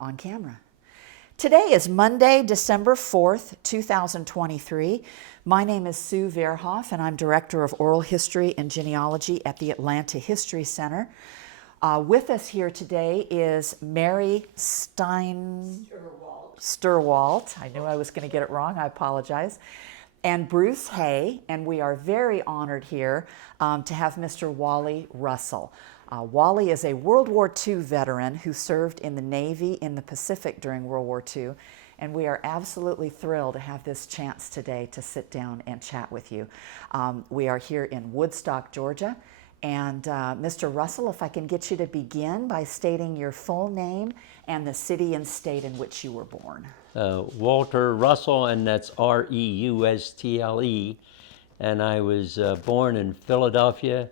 on camera. Today is Monday, December 4th, 2023. My name is Sue Verhoff, and I'm Director of Oral History and Genealogy at the Atlanta History Center. With us here today is Mary Sturwalt. I knew I was going to get it wrong. I apologize. And Bruce Hay, and we are very honored here to have Mr. Wally Reustle. Wally is a World War II veteran who served in the Navy in the Pacific during World War II, and we are absolutely thrilled to have this chance today to sit down and chat with you. We are here in Woodstock, Georgia, and Mr. Reustle, if I can get you to begin by stating your full name and the city and state in which you were born. Walter Reustle, and that's R-E-U-S-T-L-E, and I was born in Philadelphia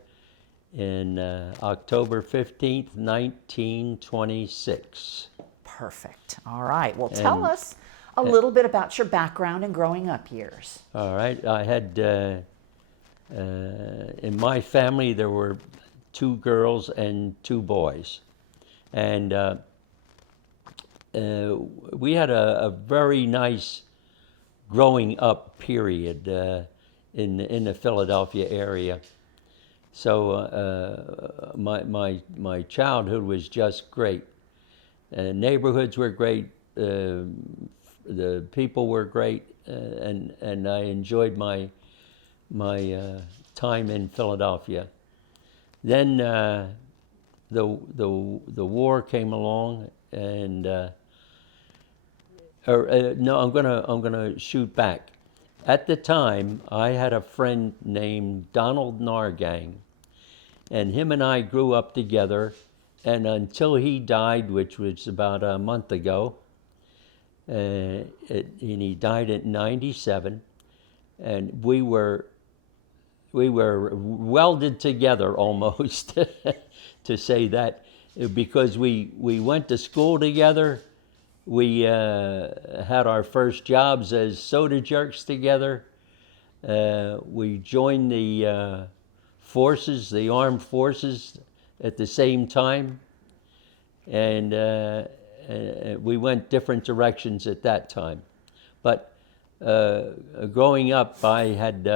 in October 15th, 1926. Perfect. All right. Well, tell us a little bit about your background and growing up years. All right. I had, in my family, there were 2 girls and 2 boys. And we had a very nice growing up period in the Philadelphia area. So my childhood was just great. Neighborhoods were great. The people were great, and I enjoyed my time in Philadelphia. Then the war came along, and no, I'm gonna shoot back. At the time, I had a friend named Donald Nargang, and him and I grew up together, and until he died, which was about a month ago, and he died at 97, and we were welded together almost, to say that, because we went to school together. We had our first jobs as soda jerks together. We joined the forces, the armed forces, at the same time, and we went different directions at that time. But growing up, I had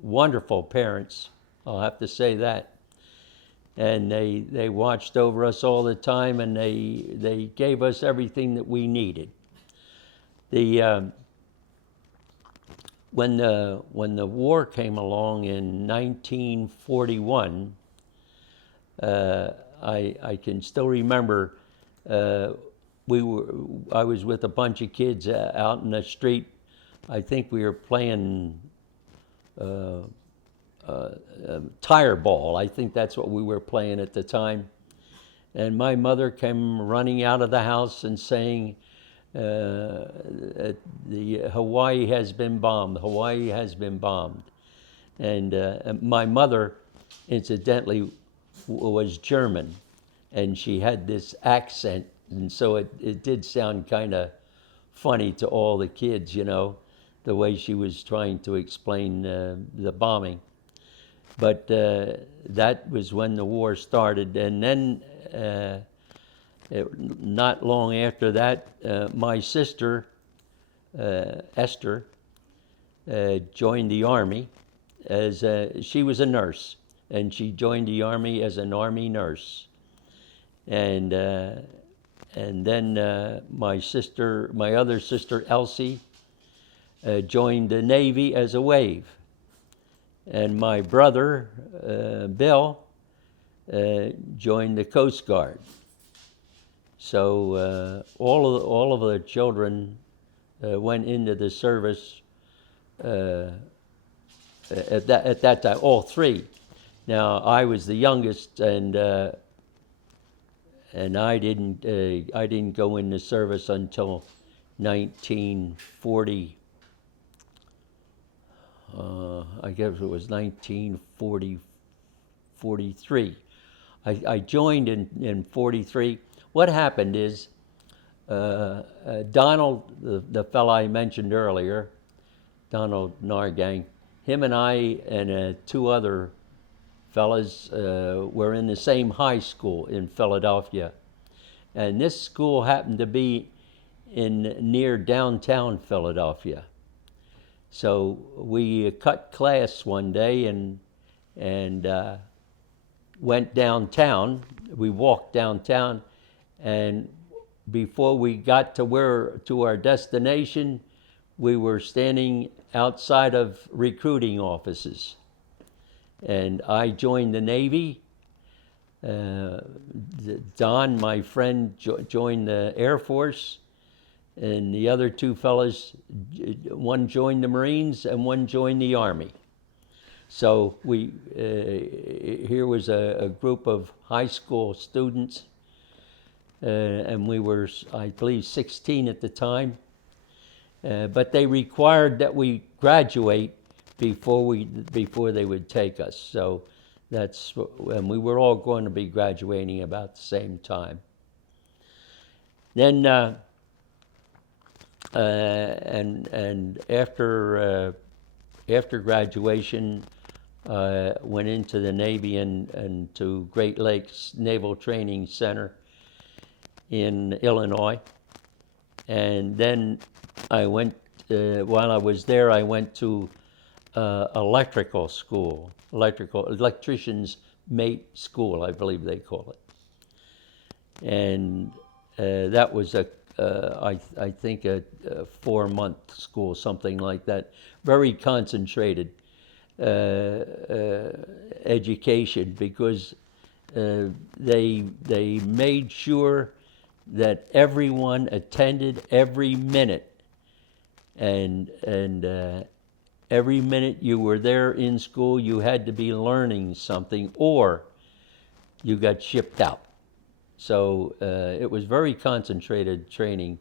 wonderful parents, I'll have to say that. And they watched over us all the time, and they gave us everything that we needed. When the war came along in 1941, I can still remember I was with a bunch of kids out in the street. I think we were playing tire ball. I think that's what we were playing at the time. And my mother came running out of the house and saying, the Hawaii has been bombed. Hawaii has been bombed. And my mother, incidentally, was German, and she had this accent, and so it did sound kind of funny to all the kids, you know, the way she was trying to explain the bombing. But that was when the war started, and then not long after that, my sister, Esther, joined the Army as she was a nurse, and she joined the Army as an Army nurse. And then my other sister, Elsie, joined the Navy as a wave. And my brother, Bill, joined the Coast Guard. So all of the children went into the service at that time, all 3. Now I was the youngest, and I didn't go into service until 1940. I guess it was 1943. I joined in 43. What happened is Donald, the fellow I mentioned earlier, Donald Nargang, him and I and 2 other fellas were in the same high school in Philadelphia. And this school happened to be near downtown Philadelphia. So we cut class one day and went downtown. We walked downtown, and before we got to our destination, we were standing outside of recruiting offices. And I joined the Navy. Don, my friend, joined the Air Force, and the other two fellas, one joined the Marines and one joined the Army. So here was a group of high school students, and we were, I believe, 16 at the time. But they required that we graduate before they would take us. So and we were all going to be graduating about the same time. Then and after graduation, went into the Navy and to Great Lakes Naval Training Center in Illinois. And then I went, while I was there, I went to electrical school, electrician's mate school, I believe they call it. And that was I think a 4-month school, something like that. Very concentrated education, because they made sure that everyone attended every minute, and every minute you were there in school, you had to be learning something, or you got shipped out. So it was very concentrated training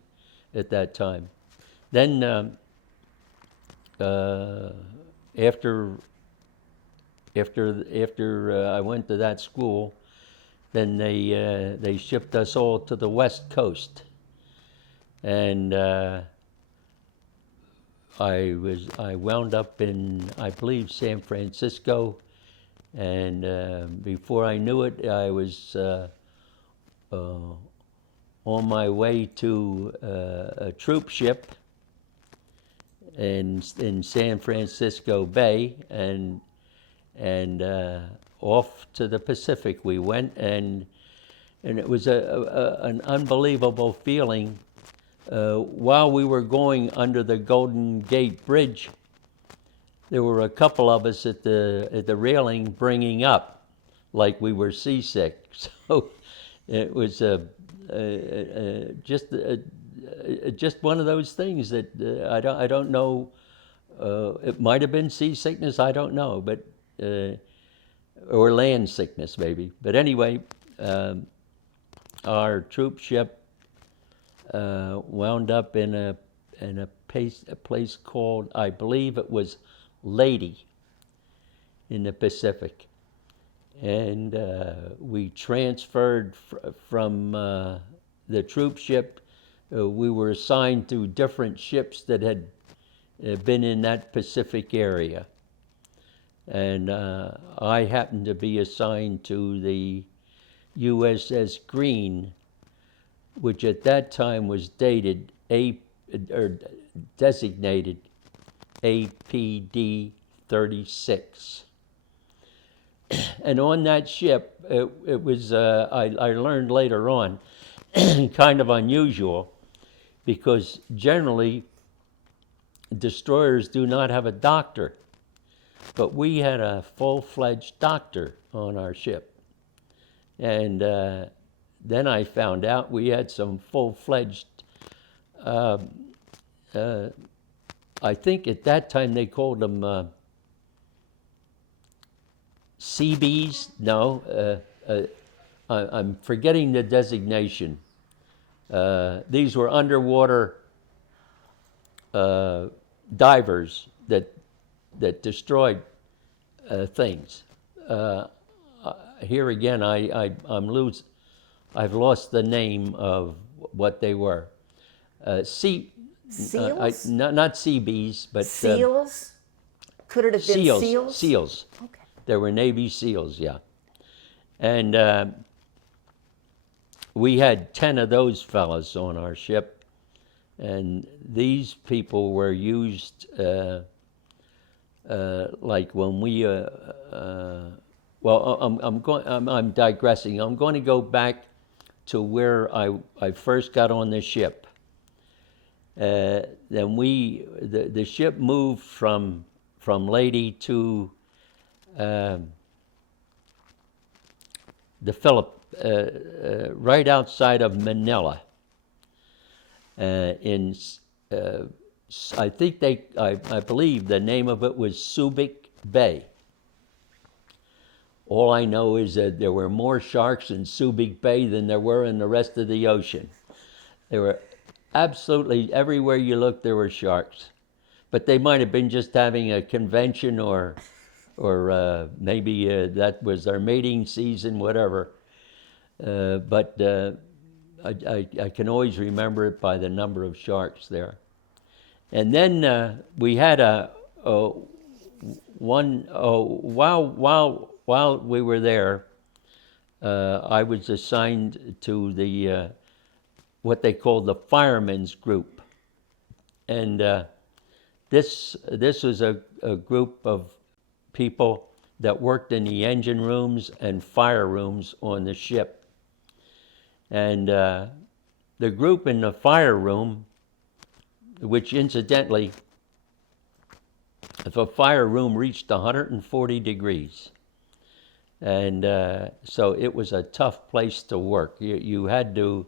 at that time. Then after I went to that school, then they shipped us all to the West Coast, and I wound up in, I believe, San Francisco, and before I knew it, I was on my way to a troop ship in San Francisco Bay, and off to the Pacific we went, and it was an unbelievable feeling. While we were going under the Golden Gate Bridge, there were a couple of us at the railing bringing up, like we were seasick. So it was just one of those things that I don't know. It might have been seasickness, I don't know, but or land sickness maybe. But anyway, our troop ship wound up in a place called, I believe it was Lady, in the Pacific, and we transferred from the troop ship. We were assigned to different ships that had been in that Pacific area, and I happened to be assigned to the USS Greene, which at that time was dated designated APD 36. And on that ship, it was, I learned later on, kind of unusual, because generally destroyers do not have a doctor, but we had a full-fledged doctor on our ship. And then I found out we had some full-fledged, I think at that time they called them CBs. No, I'm forgetting the designation. These were underwater divers that destroyed things. Here again, I've lost the name of what they were. Seals? Not CBs, but Seals? Could it have been SEALs? seals? SEALs. Okay. There were Navy SEALs, yeah. And we had 10 of those fellas on our ship, and these people were used like when we. I'm digressing. I'm going to go back to where I first got on the ship. Then the ship moved from Leyte to right outside of Manila. I believe the name of it was Subic Bay. All I know is that there were more sharks in Subic Bay than there were in the rest of the ocean. There were absolutely everywhere you looked there were sharks, but they might have been just having a convention, or maybe that was their mating season, whatever. But I can always remember it by the number of sharks there. And then we had while we were there, I was assigned to the what they called the firemen's group, and this was a group of people that worked in the engine rooms and fire rooms on the ship. And the group in the fire room, which incidentally, if a fire room reached 140 degrees, and so it was a tough place to work. You had to,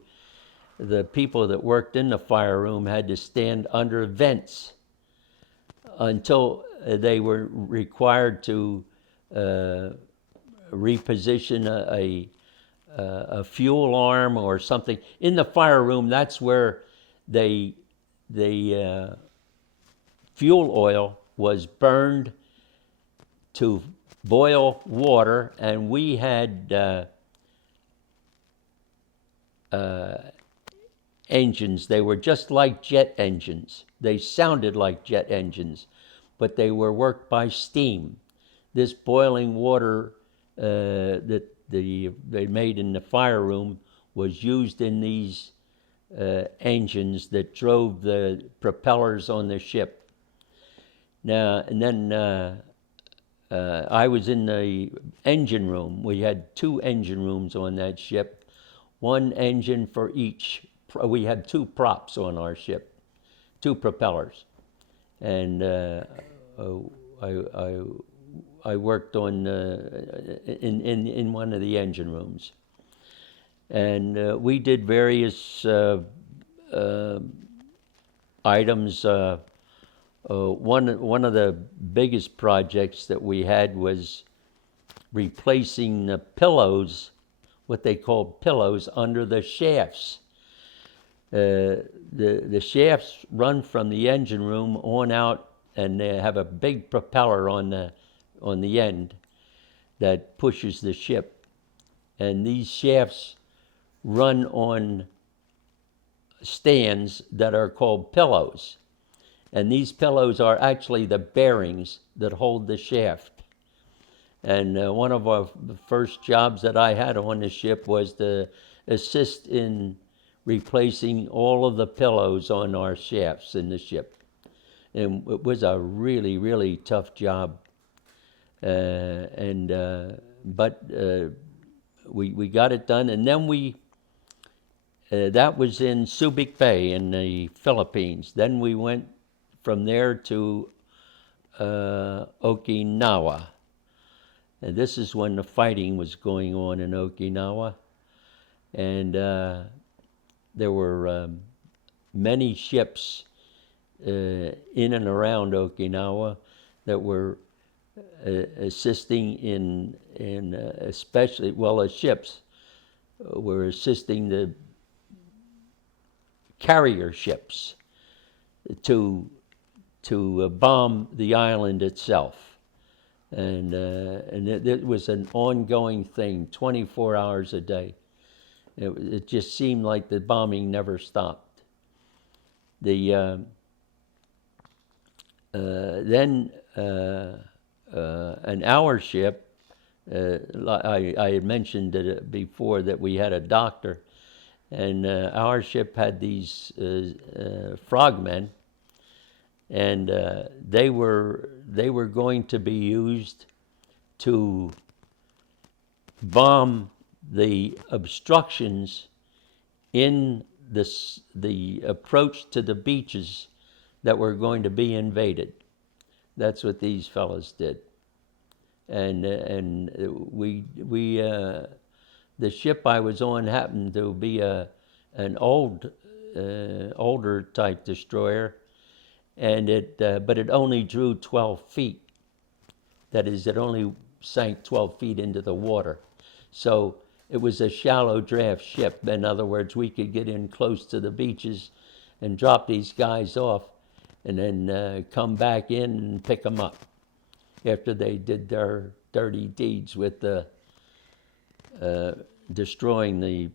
the people that worked in the fire room had to stand under vents until they were required to reposition a fuel arm or something. In the fire room, that's where the fuel oil was burned to boil water, and we had engines. They were just like jet engines. They sounded like jet engines, but they were worked by steam. This boiling water that they made in the fire room was used in these engines that drove the propellers on the ship. Now, and then I was in the engine room. We had 2 engine rooms on that ship, 1 engine for each. We had 2 props on our ship, 2 propellers, and I worked on in one of the engine rooms, and we did various items. One of the biggest projects that we had was replacing the pillows, what they called pillows, under the shafts. The shafts run from the engine room on out, and they have a big propeller on the end that pushes the ship. And these shafts run on stands that are called pillows. And these pillows are actually the bearings that hold the shaft. And one of the first jobs that I had on the ship was to assist in replacing all of the pillows on our shafts in the ship. And it was a really, really tough job. But we got it done. And then that was in Subic Bay in the Philippines. Then we went from there to Okinawa. And this is when the fighting was going on in Okinawa. And there were many ships in and around Okinawa that were assisting in especially, well, the ships were assisting the carrier ships to bomb the island itself. And it was an ongoing thing, 24 hours a day. It just seemed like the bombing never stopped. Then an hour ship, I had mentioned before that we had a doctor, and our ship had these frogmen, and they were going to be used to bomb the obstructions in the approach to the beaches that were going to be invaded. That's what these fellows did, and the ship I was on happened to be an older type destroyer, and but it only drew 12 feet. That is, it only sank 12 feet into the water. So it was a shallow draft ship. In other words, we could get in close to the beaches and drop these guys off, and then come back in and pick them up after they did their dirty deeds with destroying the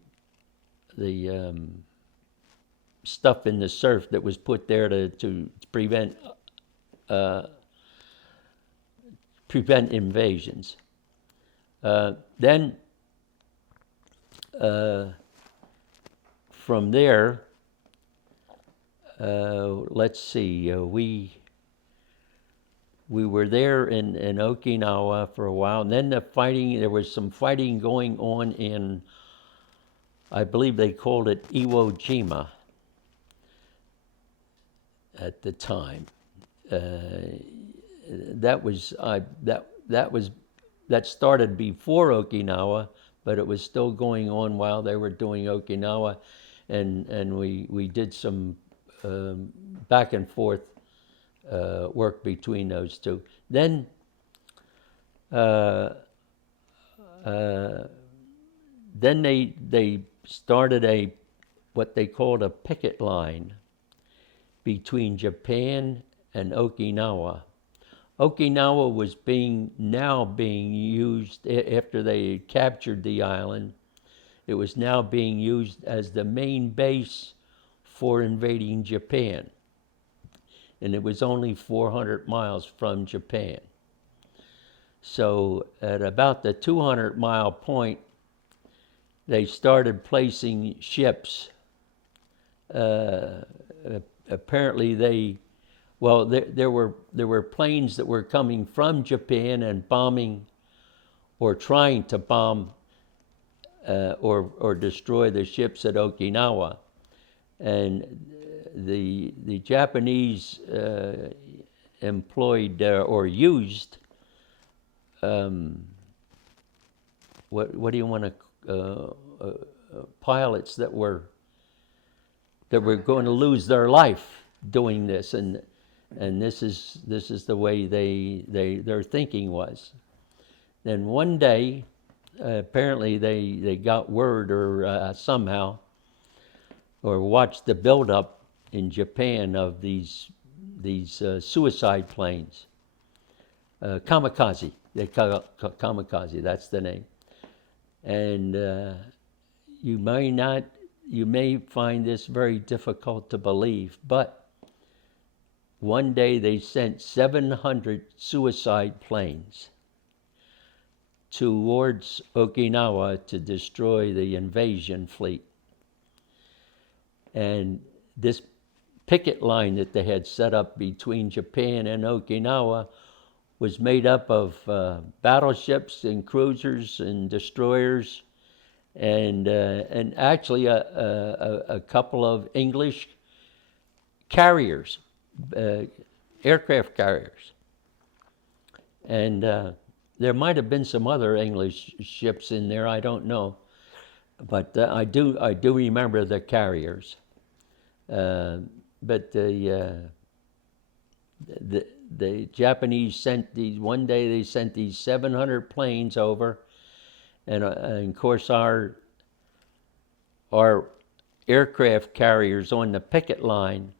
stuff in the surf that was put there to prevent invasions. Then from there, let's see, we were there in Okinawa for a while, and then there was some fighting going on in, I believe they called it Iwo Jima at the time. That started before Okinawa, but it was still going on while they were doing Okinawa, and we did some back and forth work between those two. Then they started what they called a picket line between Japan and Okinawa. Okinawa was now being used after they captured the island. It was now being used as the main base for invading Japan, and it was only 400 miles from Japan. So at about the 200-mile point, they started placing ships. Apparently there were planes that were coming from Japan and bombing or trying to bomb or destroy the ships at Okinawa. And the Japanese employed or used what do you want to pilots that were going to lose their life doing this, and this is the way their thinking was. Then one day, apparently they got word or somehow, or watched the buildup in Japan of these suicide planes, kamikaze. They call it kamikaze. That's the name. And you may find this very difficult to believe, but one day they sent 700 suicide planes towards Okinawa to destroy the invasion fleet. And this picket line that they had set up between Japan and Okinawa was made up of battleships and cruisers and destroyers, and actually a couple of English carriers, aircraft carriers, and there might have been some other English ships in there. I don't know, but I do remember the carriers. But the Japanese sent these. One day they sent these 700 planes over, and of course our aircraft carriers on the picket line.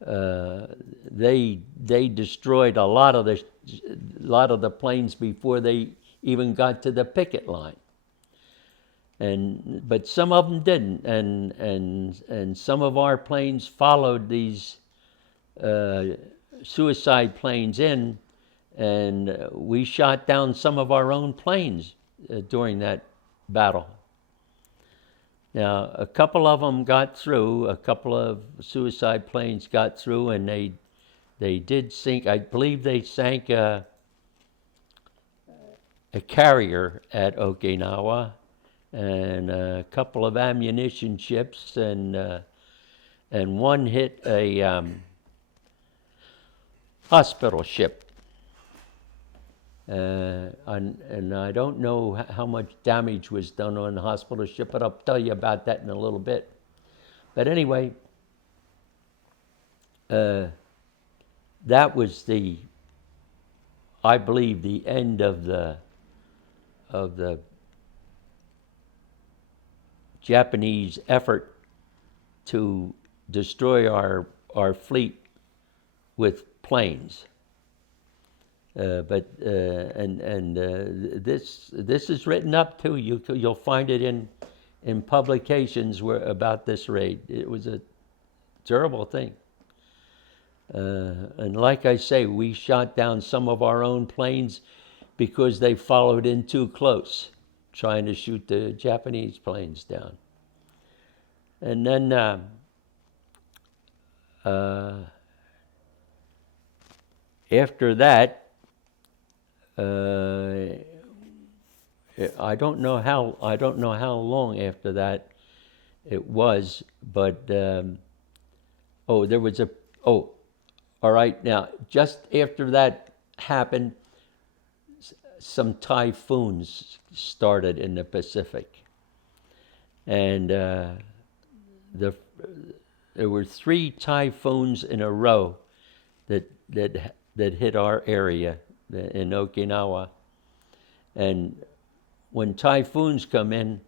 They destroyed a lot of the planes before they even got to the picket line. But some of them didn't, and some of our planes followed these suicide planes in, and we shot down some of our own planes during that battle. Now, a couple of them got through. A couple of suicide planes got through, and they did sink. I believe they sank a carrier at Okinawa, and a couple of ammunition ships, and one hit a hospital ship. And I don't know how much damage was done on the hospital ship, but I'll tell you about that in a little bit. But anyway, that was I believe, the end of the Japanese effort to destroy our fleet with planes. This is written up too. You'll find it in publications about this raid. It was a terrible thing. And like I say, we shot down some of our own planes because they followed in too close, trying to shoot the Japanese planes down. And then after that, I don't know how long after that it was, but all right. Now, just after that happened, some typhoons started in the Pacific, and there were 3 typhoons in a row that hit our area in Okinawa. And when typhoons come in,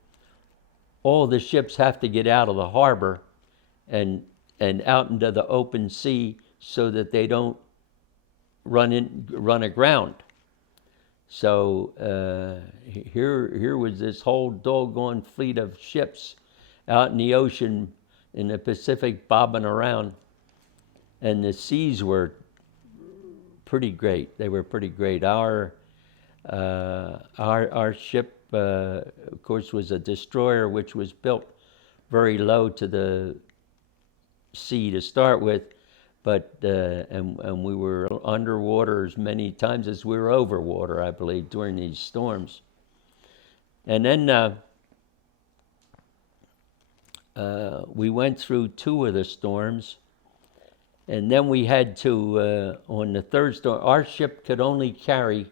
all the ships have to get out of the harbor and out into the open sea so that they don't run aground. So here was this whole doggone fleet of ships out in the ocean in the Pacific bobbing around, and the seas were pretty great. They were pretty great. Our ship, of course, was a destroyer, which was built very low to the sea to start with, but and we were underwater as many times as we were over water, I believe, during these storms. And then we went through 2 of the storms. And then we had to, on the third storm, our ship could only carry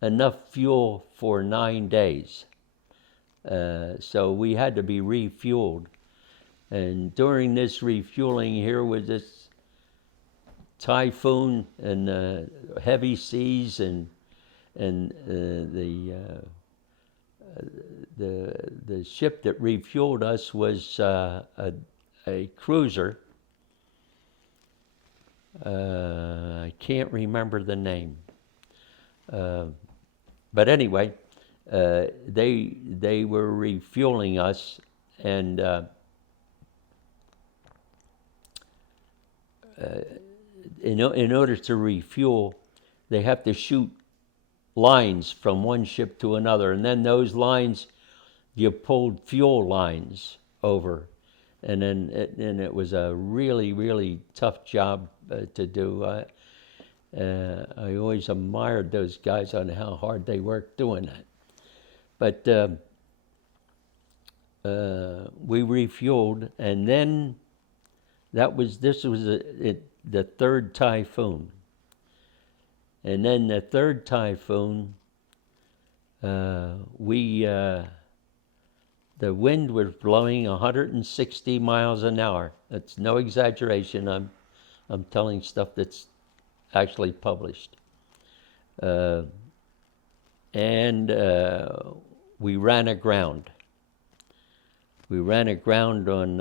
enough fuel for 9 days. So we had to be refueled. And during this refueling, here was this typhoon and heavy seas, and the ship that refueled us was a cruiser. I can't remember the name, but anyway, they were refueling us, and in order to refuel, they have to shoot lines from one ship to another, and then those lines, you pulled fuel lines over, and then it was a really, really tough job to do. I always admired those guys on how hard they worked doing that. But we refueled, and then this was the third typhoon. And then the third typhoon, the wind was blowing 160 miles an hour. That's no exaggeration. I'm telling stuff that's actually published. And we ran aground. We ran aground on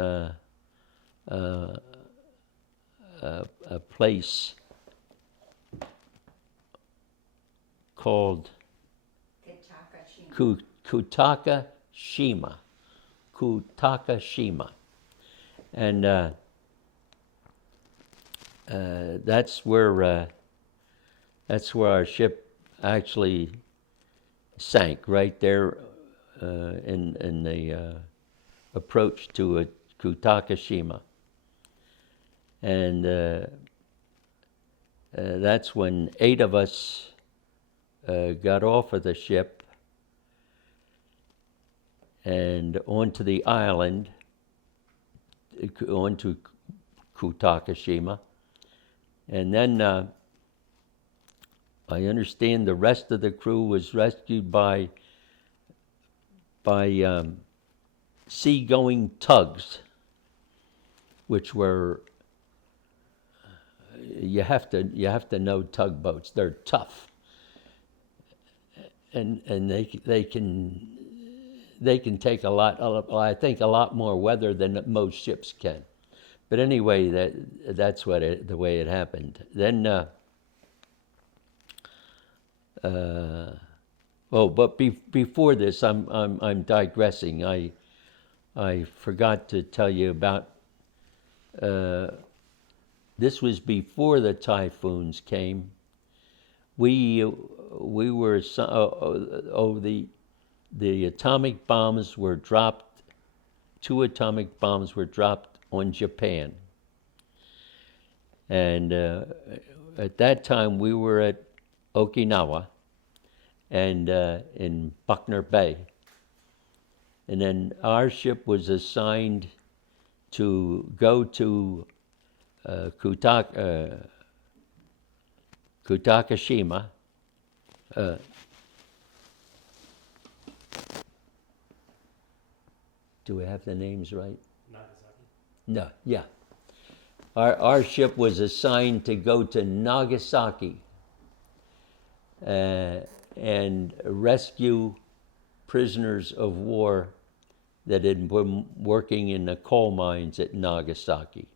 a place called Kutakashima. And that's where our ship actually sank, right there in the approach to Takashima. And that's when 8 of us got off of the ship and onto the island, onto Takashima. And then I understand the rest of the crew was rescued by seagoing tugs, which were, you have to know tugboats. They're tough, and they can take a lot more weather than most ships can. But anyway, that's the way it happened. Then before this, I'm digressing. I forgot to tell you about. This was before the Typhoons came. The atomic bombs were dropped. 2 atomic bombs were dropped on Japan, and at that time we were at Okinawa and in Buckner Bay. And then our ship was assigned to go to Takashima. Do we have the names right? Nagasaki? No, yeah. Our ship was assigned to go to Nagasaki and rescue prisoners of war that had been working in the coal mines at Nagasaki.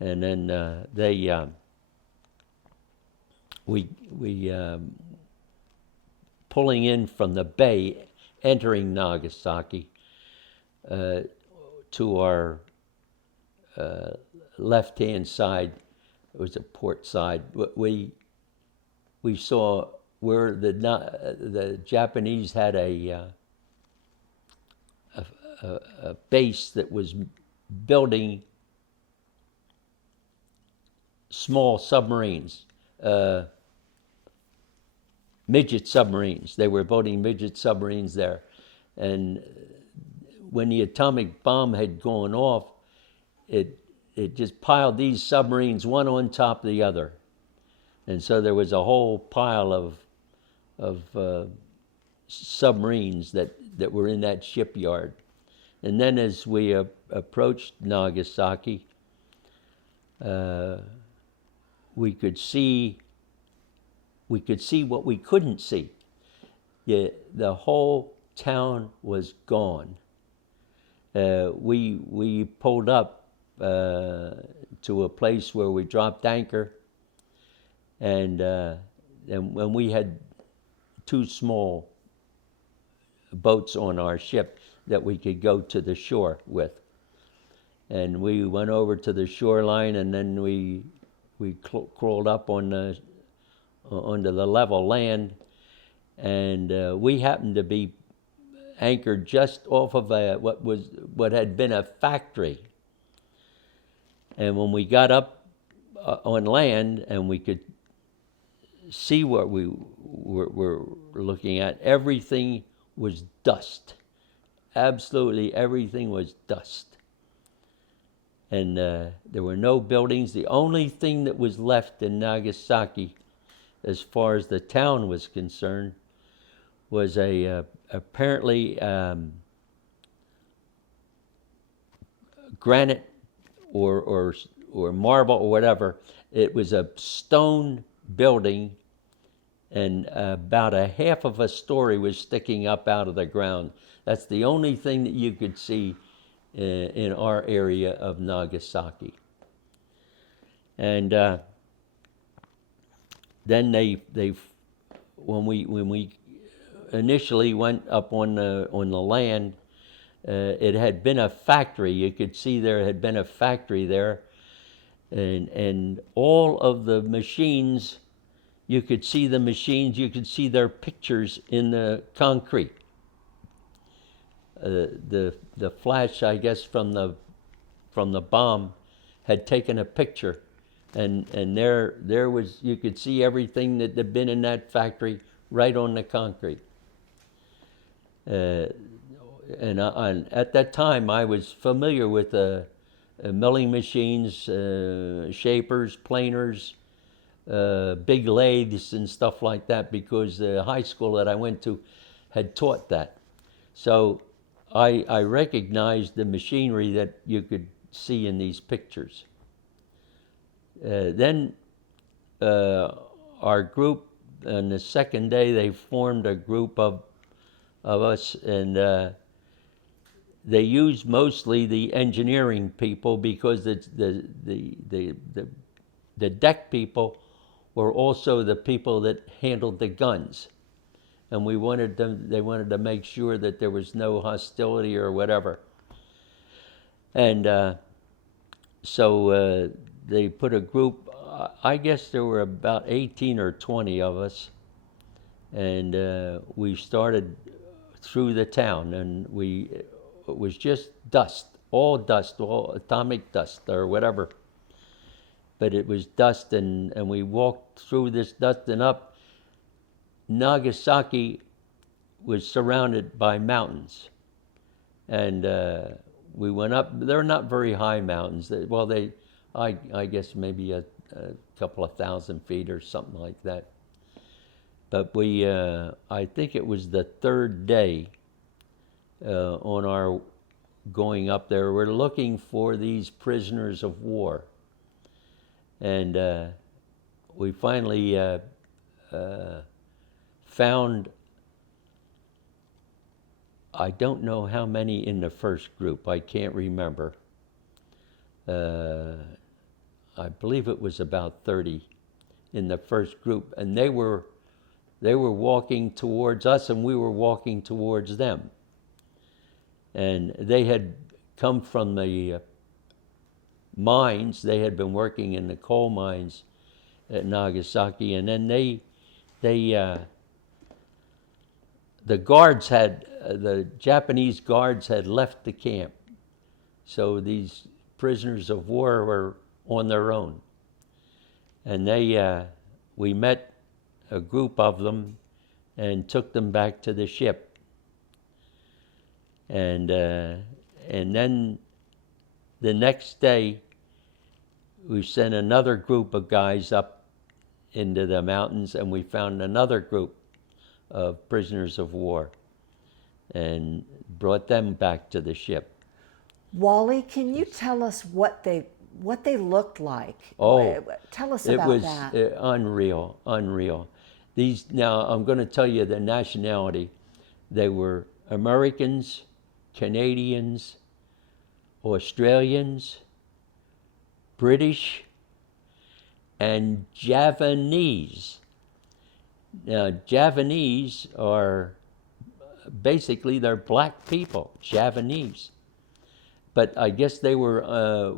And then we pulling in from the bay, entering Nagasaki, to our left-hand side, it was a port side. We saw where the Japanese had a base that was building small submarines, midget submarines. They were building midget submarines there. And when the atomic bomb had gone off, it just piled these submarines one on top of the other. And so there was a whole pile of submarines that were in that shipyard. And then as we approached Nagasaki, we could see what we couldn't see. The whole town was gone. We pulled up to a place where we dropped anchor, and when we had 2 small boats on our ship that we could go to the shore with. And we went over to the shoreline, and then we crawled up onto the level land, and we happened to be anchored just off of what had been a factory. And when we got up on land and we could see what we were looking at, everything was dust. Absolutely everything was dust. And there were no buildings. The only thing that was left in Nagasaki, as far as the town was concerned, was apparently granite or marble or whatever. It was a stone building, and about a half of a story was sticking up out of the ground. That's the only thing that you could see in our area of Nagasaki. And then when we initially went up on the land, it had been a factory. You could see there had been a factory there, and all of the machines, you could see the machines, you could see their pictures in the concrete. the flash, I guess, from the bomb had taken a picture, and there was, you could see everything that had been in that factory right on the concrete. And at that time, I was familiar with milling machines, shapers, planers, big lathes and stuff like that, because the high school that I went to had taught that. So I recognized the machinery that you could see in these pictures. Then our group, on the second day, they formed a group of us, and they used mostly the engineering people, because the deck people were also the people that handled the guns, and they wanted to make sure that there was no hostility or whatever. And so they put a group. I guess there were about 18 or 20 of us, and we started through the town, and it was just dust, all atomic dust or whatever. But it was dust, and we walked through this dust and up. Nagasaki was surrounded by mountains, and we went up. They're not very high mountains. I guess maybe a couple of thousand feet or something like that. But I think it was the third day on our going up there. We're looking for these prisoners of war. And we finally found, I don't know how many in the first group. I can't remember. I believe it was about 30 in the first group. And they were walking towards us, and we were walking towards them. And they had come from the mines. They had been working in the coal mines at Nagasaki, and then the Japanese guards had left the camp, so these prisoners of war were on their own. And we met a group of them and took them back to the ship. And then the next day, we sent another group of guys up into the mountains, and we found another group of prisoners of war and brought them back to the ship. Wally, can you tell us what they looked like? Oh, tell us about that. It was unreal. Now I'm going to tell you the nationality. They were Americans, Canadians, Australians, British, and Javanese. Now, Javanese are basically, they're black people, Javanese. But I guess they were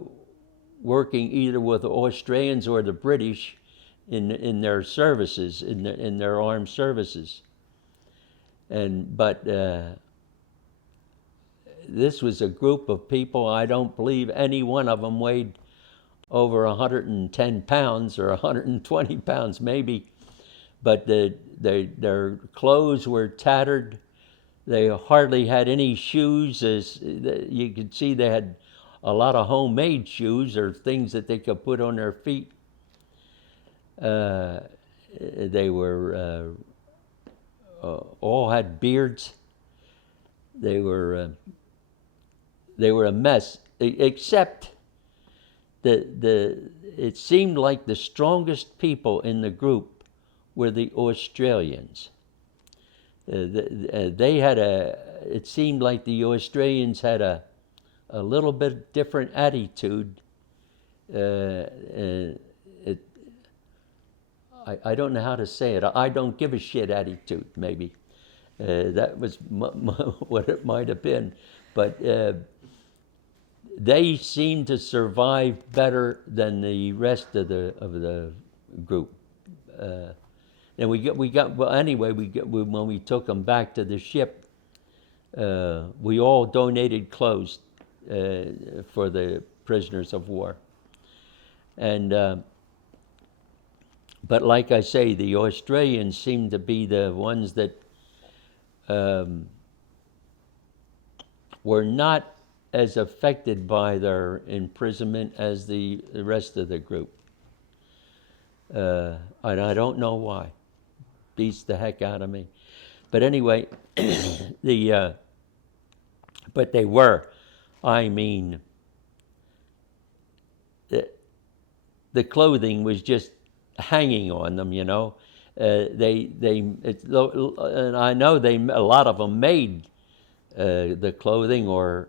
working either with the Australians or the British in their services, in their armed services. But this was a group of people. I don't believe any one of them weighed over 110 pounds or 120 pounds maybe. But their clothes were tattered. They hardly had any shoes. As you could see, they had a lot of homemade shoes or things that they could put on their feet. They were all had beards. They were a mess, except it seemed like the strongest people in the group were the Australians. It seemed like the Australians had a little bit different attitude. I don't know how to say it. I don't give a shit attitude, maybe. That was what it might have been. But they seemed to survive better than the rest of the group. And when we took them back to the ship, we all donated clothes for the prisoners of war. And but like I say, the Australians seem to be the ones that were not as affected by their imprisonment as the rest of the group. And I don't know why. Beats the heck out of me. But anyway, but they were, I mean, the clothing was just hanging on them, you know. And I know a lot of them made the clothing or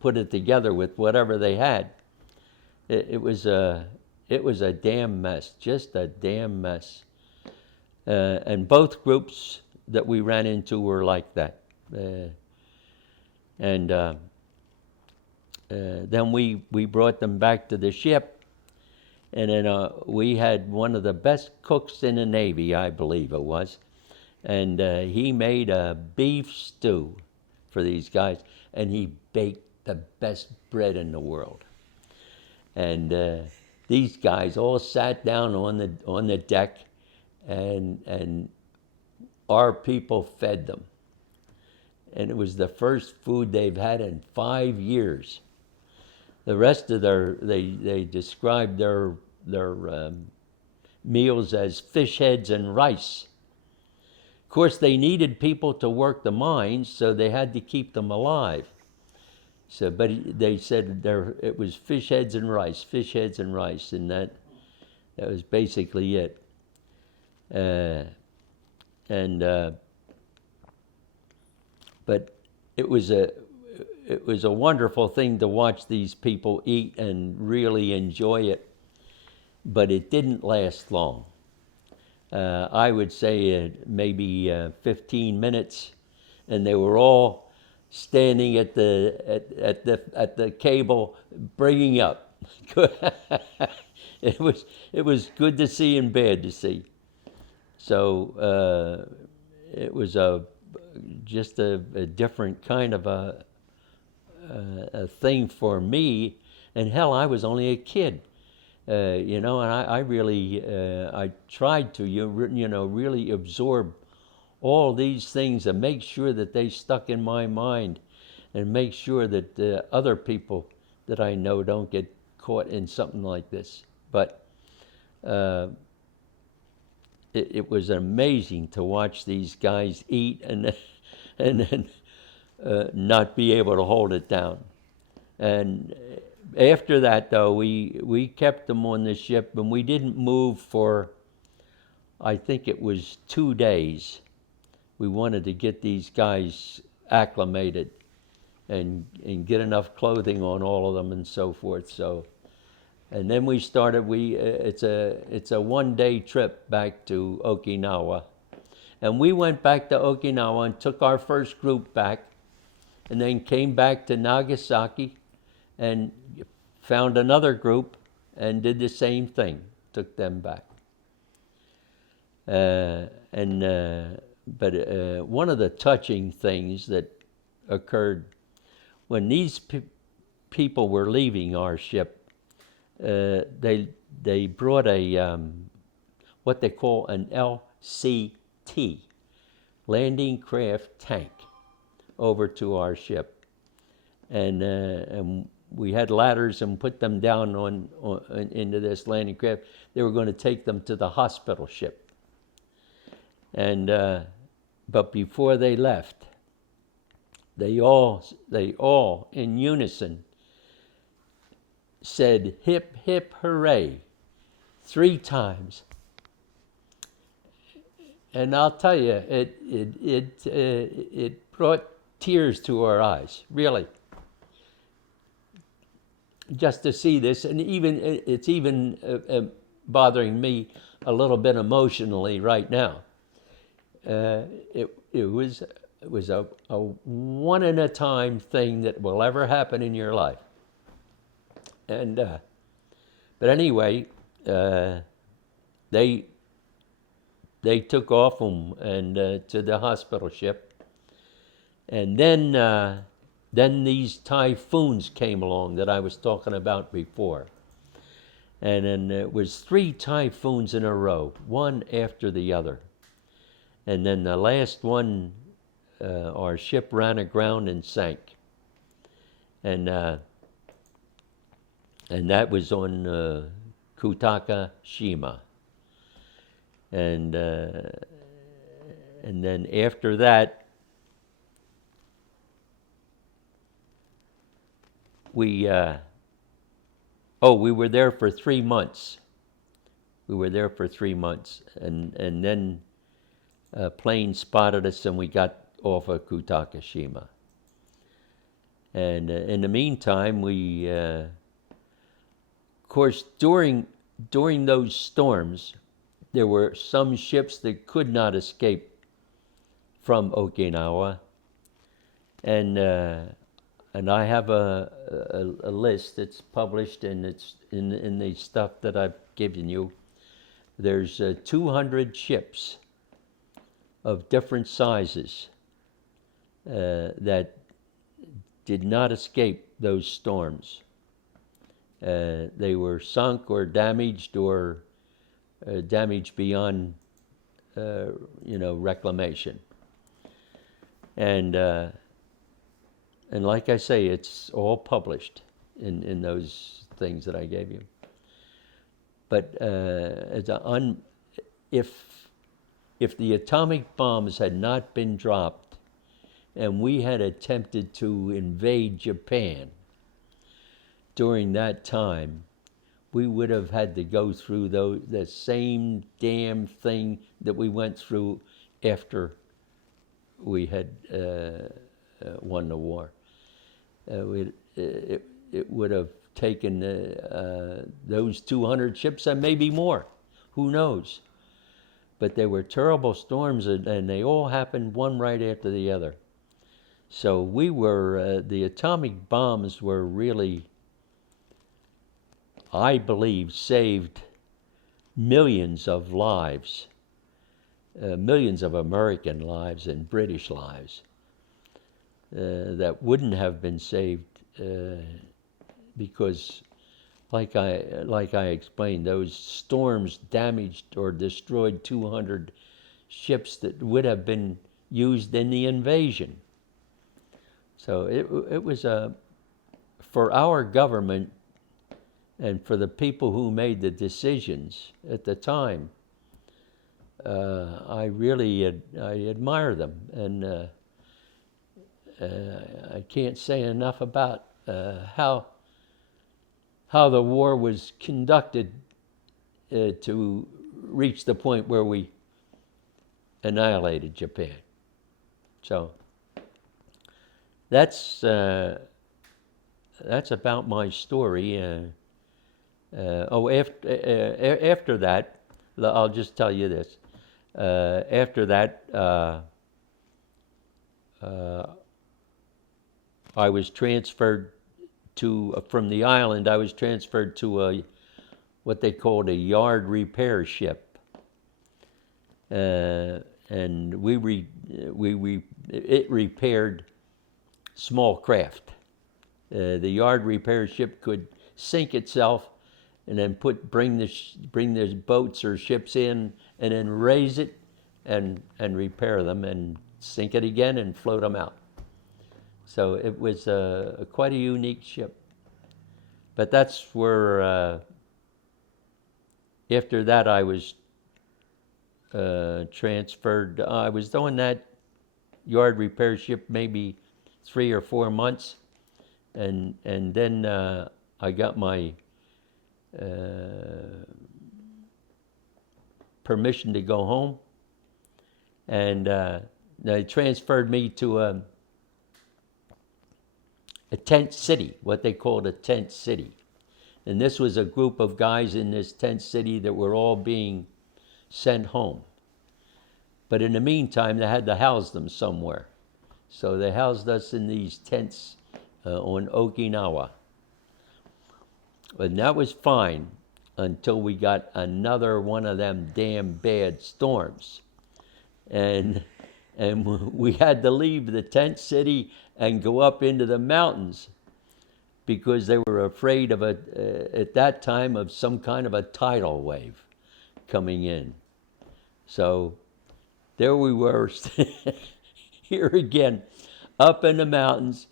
put it together with whatever they had. It was a damn mess, just a damn mess. And both groups that we ran into were like that. Then we brought them back to the ship, and then we had one of the best cooks in the Navy, I believe it was, and he made a beef stew for these guys, and he baked the best bread in the world. And these guys all sat down on the deck, and our people fed them. And it was the first food they've had in 5 years. The rest of they described their meals as fish heads and rice. Of course, they needed people to work the mines, so they had to keep them alive. So, but they said it was fish heads and rice, and that was basically it. But it was a wonderful thing to watch these people eat and really enjoy it. But it didn't last long. I would say maybe 15 minutes, and they were all standing at the cable, bringing up. It was good to see and bad to see. So it was just a different kind of a thing for me. And hell, I was only a kid, you know, and I really I tried to really absorb all these things and make sure that they stuck in my mind, and make sure that other people that I know don't get caught in something like this. But it was amazing to watch these guys eat and then not be able to hold it down. And after that, though, we kept them on the ship, and we didn't move for, I think it was 2 days. We wanted to get these guys acclimated and get enough clothing on all of them and so forth. So, and then we started. It's a 1-day trip back to Okinawa, and we went back to Okinawa and took our first group back, and then came back to Nagasaki and found another group and did the same thing, took them back. But one of the touching things that occurred when these people were leaving our ship, they brought a what they call an LCT, landing craft tank, over to our ship, and we had ladders and put them down into this landing craft. They were going to take them to the hospital ship, and but before they left, they all in unison said "Hip hip hooray" 3 times. And I'll tell you, it brought tears to our eyes, really, just to see this. And it's even bothering me a little bit emotionally right now. It was a one-in-a-time thing that will ever happen in your life. And but anyway, they took off and to the hospital ship, And then these typhoons came along that I was talking about before. And then it was 3 typhoons in a row, one after the other. And then the last one, our ship ran aground and sank. And that was on Kutakashima. And then after that, we were there for 3 months. We were there for 3 months, and then a plane spotted us, and we got off of Kutakashima. And in the meantime, we, of course, during those storms, there were some ships that could not escape from Okinawa, and I have a list that's published, and it's in the stuff that I've given you. There's 200 ships of different sizes that did not escape those storms. They were sunk or damaged beyond reclamation. And like I say, it's all published in those things that I gave you. But if the atomic bombs had not been dropped and we had attempted to invade Japan during that time, we would have had to go through the same damn thing that we went through after we had won the war. It would have taken those 200 ships and maybe more. Who knows? But they were terrible storms, and they all happened one right after the other. So we were, the atomic bombs were really, I believe, saved millions of lives, millions of American lives and British lives that wouldn't have been saved because, like I explained, those storms damaged or destroyed 200 ships that would have been used in the invasion. So it was for our government and for the people who made the decisions at the time. I really I admire them, and I can't say enough about how the war was conducted to reach the point where we annihilated Japan. So that's about my story. After that, I'll just tell you this. After that, I was transferred from the island. I was transferred to what they called a yard repair ship, and it repaired small craft. The yard repair ship could sink itself, and then bring the boats or ships in, and then raise it, and repair them, and sink it again, and float them out. So it was quite a unique ship. But that's where, after that, I was transferred. I was doing that yard repair ship maybe 3 or 4 months, and then I got my permission to go home, and they transferred me to a tent city, what they called a tent city. And this was a group of guys in this tent city that were all being sent home. But in the meantime, they had to house them somewhere. So they housed us in these tents on Okinawa. And that was fine until we got another one of them damn bad storms. And and we had to leave the tent city and go up into the mountains because they were afraid of at that time of some kind of a tidal wave coming in. So there we were, here again, up in the mountains.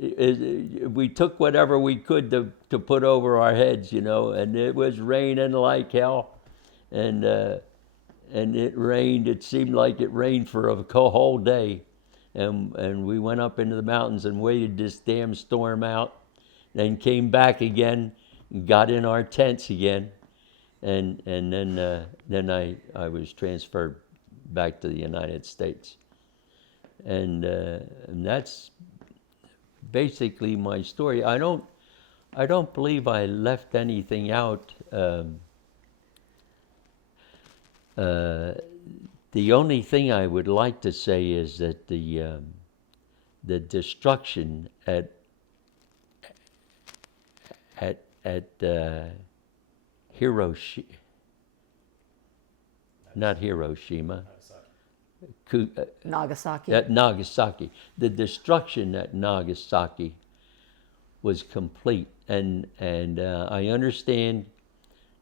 We took whatever we could to put over our heads, and it was raining like hell, and it rained. It seemed like it rained for a whole day, and we went up into the mountains and waited this damn storm out, then came back again, and got in our tents again, and then I was transferred back to the United States, and that's basically my story. I don't believe I left anything out. The only thing I would like to say is that the destruction at Hiroshima, not Hiroshima, Nagasaki. at Nagasaki. The destruction at Nagasaki was complete, and I understand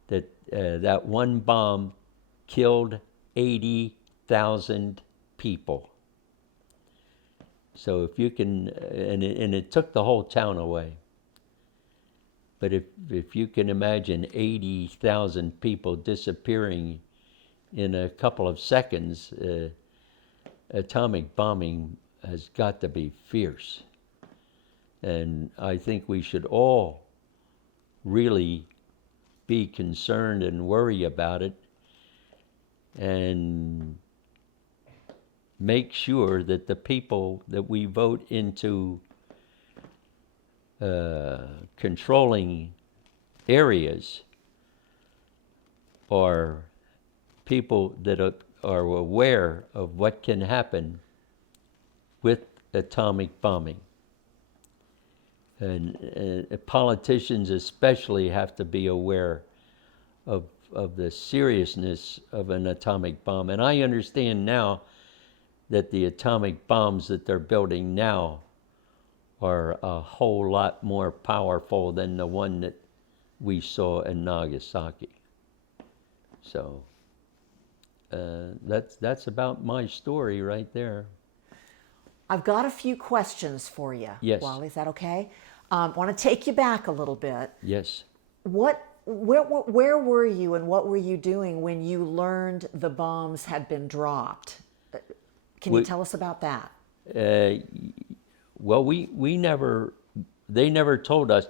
that that one bomb killed 80,000 people. So if you can, and it took the whole town away. But if you can imagine 80,000 people disappearing in a couple of seconds, atomic bombing has got to be fierce. And I think we should all really be concerned and worry about it, and make sure that the people that we vote into controlling areas are people that are aware of what can happen with atomic bombing. And politicians especially have to be aware of the seriousness of an atomic bomb. And I understand now that the atomic bombs that they're building now are a whole lot more powerful than the one that we saw in Nagasaki. So that's about my story right there. I've got a few questions for you, Yes. Wally. Is that okay? I want to take you back a little bit. Yes. Where were you and what were you doing when you learned the bombs had been dropped? Can you tell us about that? Well, they never told us.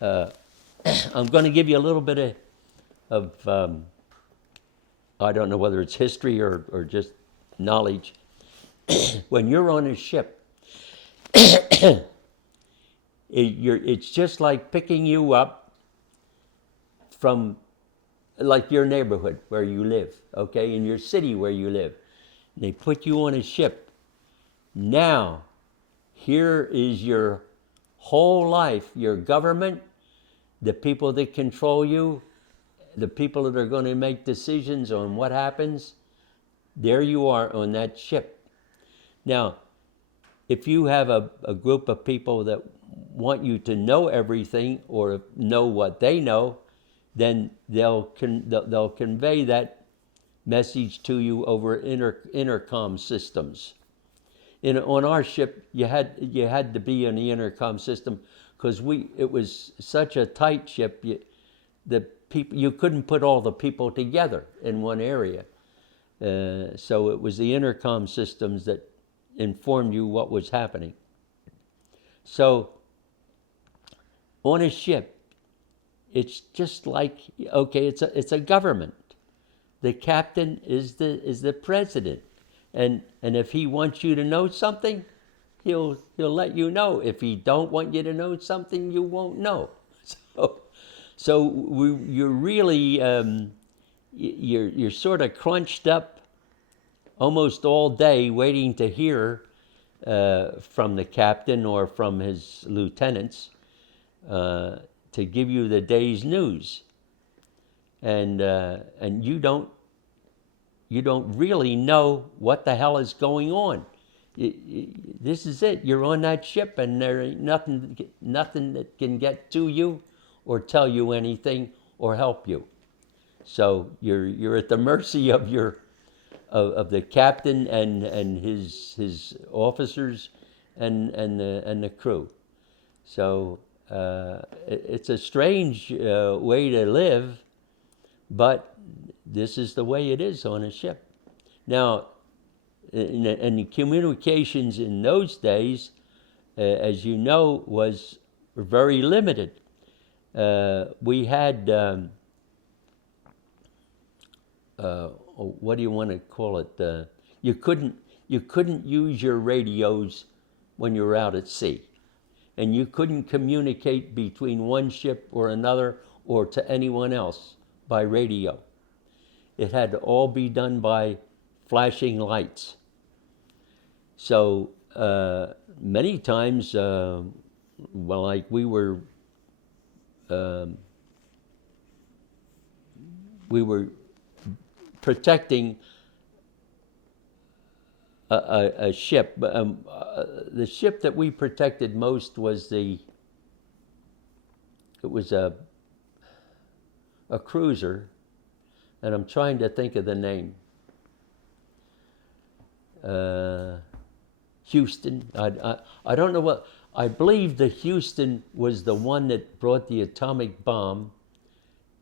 I'm going to give you a little bit of I don't know whether it's history or just knowledge. When you're on a ship, it's just like picking you up from like your neighborhood where you live, okay, in your city where you live. They put you on a ship. Now, here is your whole life, your government, the people that control you, the people that are going to make decisions on what happens. There you are on that ship. Now, if you have a group of people that want you to know everything or know what they know, then they'll convey that message to you over intercom systems. On our ship, you had to be on the intercom system because it was such a tight ship. You couldn't put all the people together in one area, so it was the intercom systems that informed you what was happening. So on a ship, it's just like, okay, it's a government. The captain is the president, and if he wants you to know something, he'll let you know. If he don't want you to know something, you won't know. So you're really you're sort of crunched up almost all day waiting to hear from the captain or from his lieutenants to give you the day's news, and you don't really know what the hell is going on. This is it. You're on that ship, and there ain't nothing that can get to you, or tell you anything, or help you. So you're at the mercy of of the captain and his officers and the crew. So it's a strange way to live, but this is the way it is on a ship. Now, and the communications in those days, as you know, was very limited. We had what do you want to call it? You couldn't use your radios when you were out at sea, and you couldn't communicate between one ship or another or to anyone else by radio. It had to all be done by flashing lights. So many times, like we were protecting a ship. The ship that we protected most was it was a cruiser, and I'm trying to think of the name. Houston. I don't know what. I believe the Houston was the one that brought the atomic bomb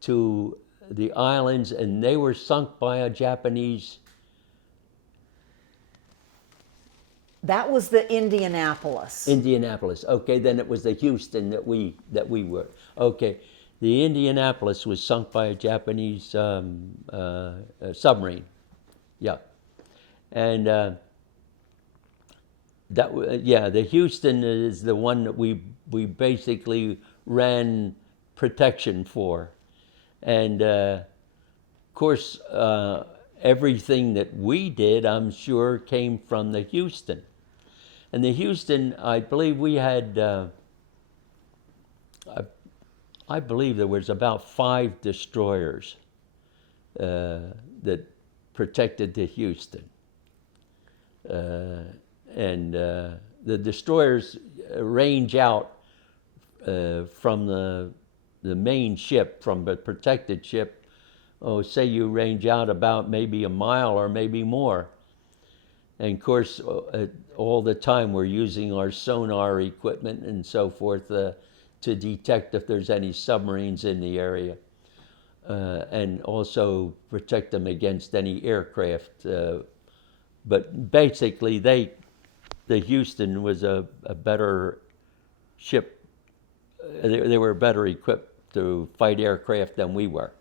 to the islands, and they were sunk by a Japanese. That was the Indianapolis. Indianapolis. Okay, then it was the Houston that we were. Okay, the Indianapolis was sunk by a Japanese submarine. Yeah, and the Houston is the one that we basically ran protection for, and of course everything that we did, I'm sure, came from the Houston. And the Houston, I believe we had, I believe there was about 5 destroyers that protected the Houston. And the destroyers range out from the main ship, from the protected ship. Oh, say you range out about maybe a mile or maybe more. And of course, all the time we're using our sonar equipment and so forth to detect if there's any submarines in the area, and also protect them against any aircraft. But basically, the Houston was a better ship. They were better equipped to fight aircraft than we were.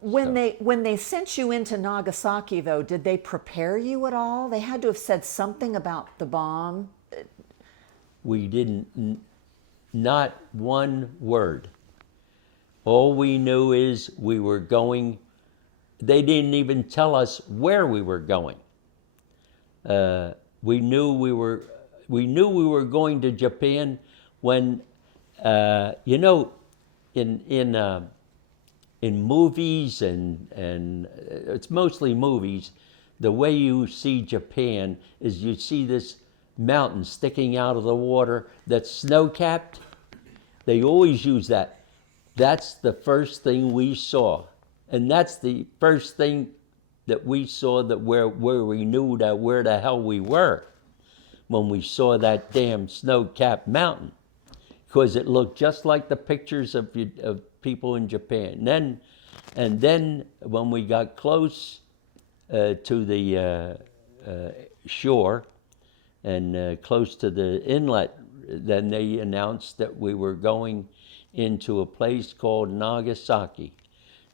When they sent you into Nagasaki, though, did they prepare you at all? They had to have said something about the bomb. We didn't, not one word. All we knew is we were going. They didn't even tell us where we were going. We knew we were going to Japan when, in movies and it's mostly movies, the way you see Japan is you see this mountain sticking out of the water that's snow-capped. They always use that. That's the first thing we saw, and that's the first thing that we saw, that where we knew that where the hell we were, when we saw that damn snow-capped mountain, because it looked just like the pictures of people in Japan. And then when we got close to the shore and close to the inlet, then they announced that we were going into a place called Nagasaki.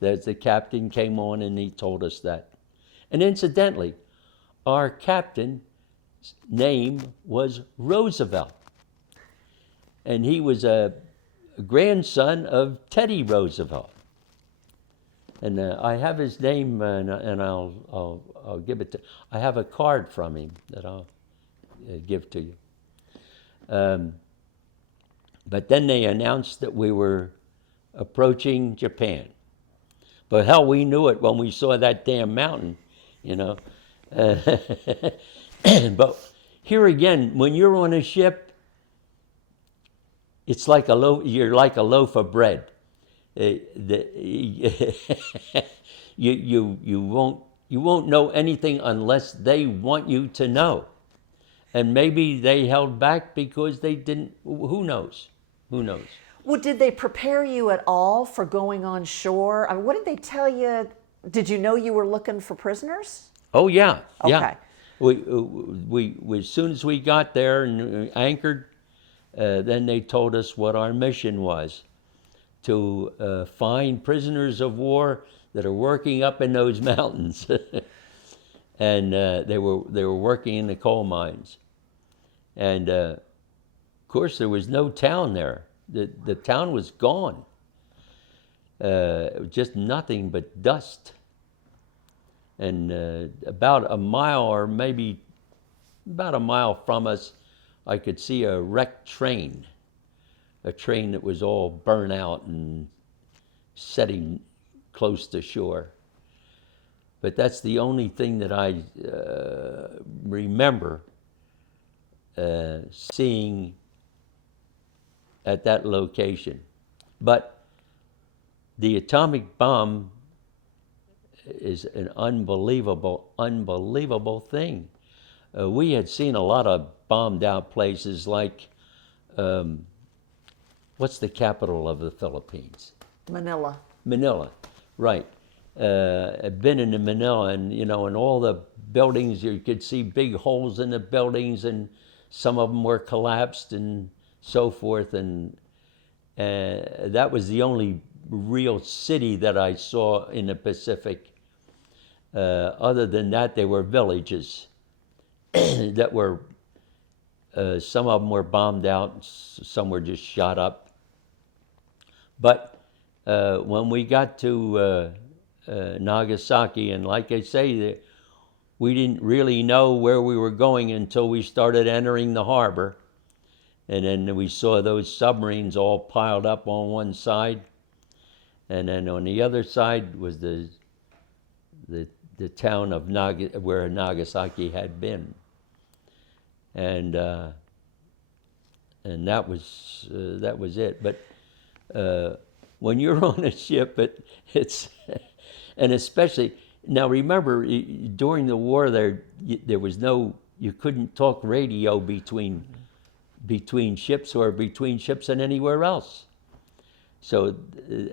That the captain came on and he told us that. And incidentally, our captain's name was Roosevelt. And he was a grandson of Teddy Roosevelt. And I have his name, and I'll give it to. I have a card from him that I'll give to you. But then they announced that we were approaching Japan. But hell, we knew it when we saw that damn mountain. you know. But here again, when you're on a ship, it's like you're like a loaf of bread. You won't know anything unless they want you to know. And maybe they held back because they didn't. Who knows? Who knows? Well, did they prepare you at all for going on shore? I mean, what did they tell you? Did you know you were looking for prisoners? Oh yeah, yeah. Okay. We as soon as we got there and anchored, then they told us what our mission was, to find prisoners of war that are working up in those mountains, and they were working in the coal mines, and of course there was no town there. The town was gone. It was just nothing but dust. And about a mile, or maybe about a mile from us, I could see a wrecked train. A train that was all burnt out and setting close to shore. But that's the only thing that I remember seeing at that location. But the atomic bomb is an unbelievable thing. We had seen a lot of bombed out places like, what's the capital of the Philippines? Manila. Manila, right. I've been into Manila, and in all the buildings you could see big holes in the buildings, and some of them were collapsed and so forth, and that was the only real city that I saw in the Pacific. Other than that, they were villages that were, some of them were bombed out, some were just shot up. But when we got to Nagasaki, and like I say, we didn't really know where we were going until we started entering the harbor. And then we saw those submarines all piled up on one side. And then on the other side was the town of where Nagasaki had been. And that was it. But when you're on a ship, it's and especially now. Remember, during the war, there was no, you couldn't talk radio between ships or between ships and anywhere else. So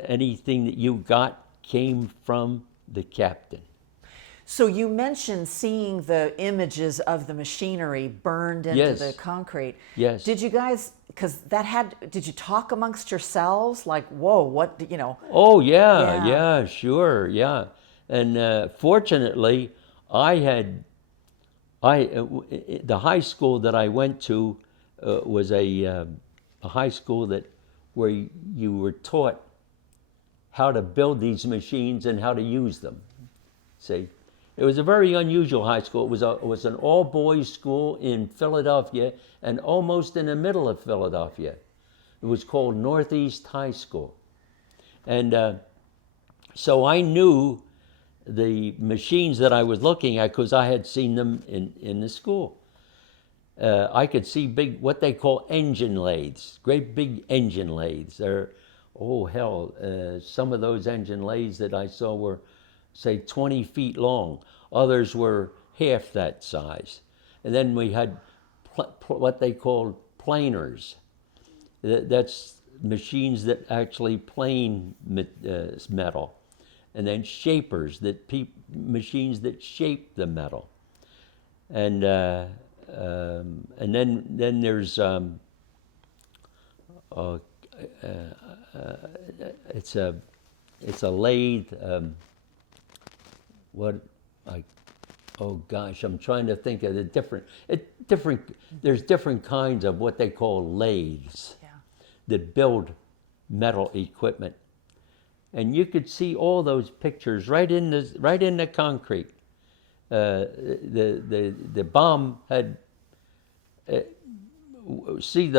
anything that you got came from the captain. So you mentioned seeing the images of the machinery burned into Yes. the concrete. Yes. Did you guys, because did you talk amongst yourselves? Like, whoa, what, Oh yeah, Yeah. yeah, sure, yeah. And fortunately, the high school that I went to was a high school where you were taught how to build these machines and how to use them. See, it was a very unusual high school. It was an all-boys school in Philadelphia, and almost in the middle of Philadelphia. It was called Northeast High School. And so I knew the machines that I was looking at because I had seen them in the school. I could see big, what they call engine lathes, great big engine lathes. Some of those engine lathes that I saw were, say, 20 feet long. Others were half that size. And then we had what they called planers. That's machines that actually plane metal. And then shapers, machines that shape the metal. And then there's it's a lathe. I'm trying to think of the different. There's different kinds of what they call lathes that build metal equipment, and you could see all those pictures right in the concrete. The bomb had. The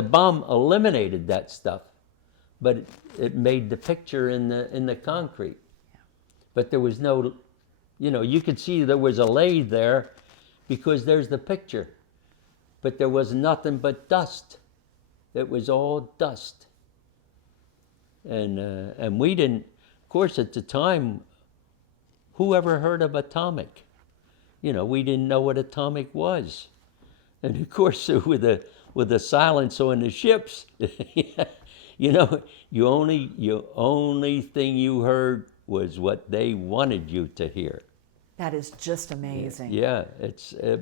bomb eliminated that stuff, but it made the picture in the concrete. But there was no you could see there was a lathe there because there's the picture. But there was nothing but dust. It was all dust. And we didn't, of course, at the time, who ever heard of atomic? We didn't know what atomic was. And of course, with the silence on the ships, you only thing you heard was what they wanted you to hear. That is just amazing. Yeah,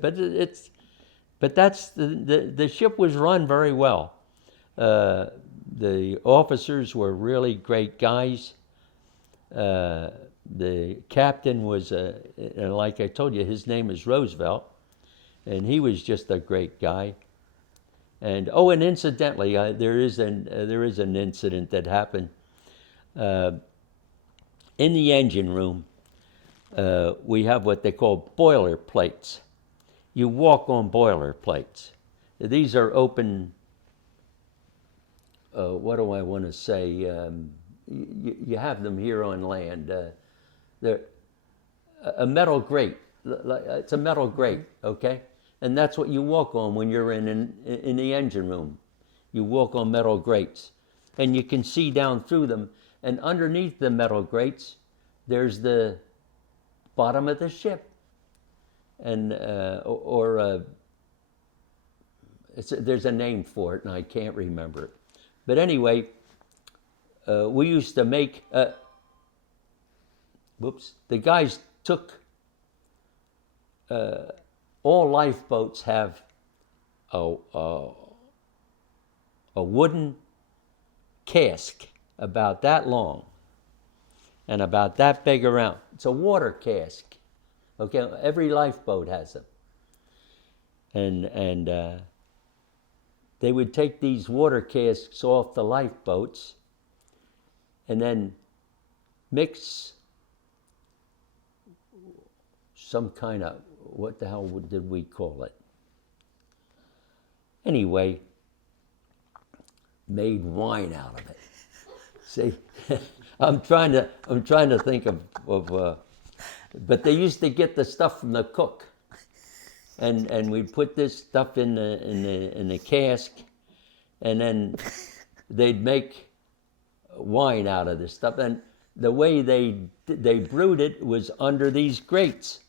but that's the ship was run very well. The officers were really great guys. The captain was, like I told you, his name is Roosevelt, and he was just a great guy. And and incidentally, there is an incident that happened in the engine room. We have what they call boiler plates. You walk on boiler plates. These are open. What do I want to say? You have them here on land. They're a metal grate. It's a metal grate, okay? And that's what you walk on when you're in the engine room. You walk on metal grates, and you can see down through them. And underneath the metal grates, there's the bottom of the ship, and there's a name for it, and I can't remember it. But anyway, we used to make. The guys took. All lifeboats have a wooden cask about that long and about that big around. It's a water cask. Okay, every lifeboat has them. And they would take these water casks off the lifeboats and then mix some kind of, what the hell did we call it? Anyway, made wine out of it. See, I'm trying to think of but they used to get the stuff from the cook, and we'd put this stuff in the cask, and then they'd make wine out of this stuff. And the way they brewed it was under these grates.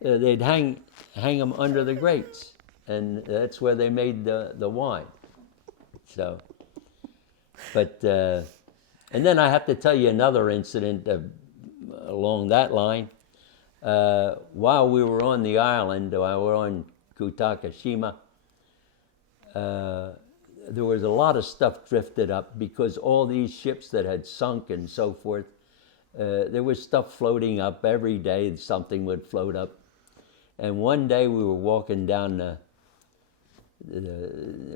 They'd hang them under the grates, and that's where they made the wine. So, but and then I have to tell you another incident along that line. While we were on the island, while we were on Kutakashima, there was a lot of stuff drifted up because all these ships that had sunk and so forth, there was stuff floating up every day. Something would float up. And one day we were walking down it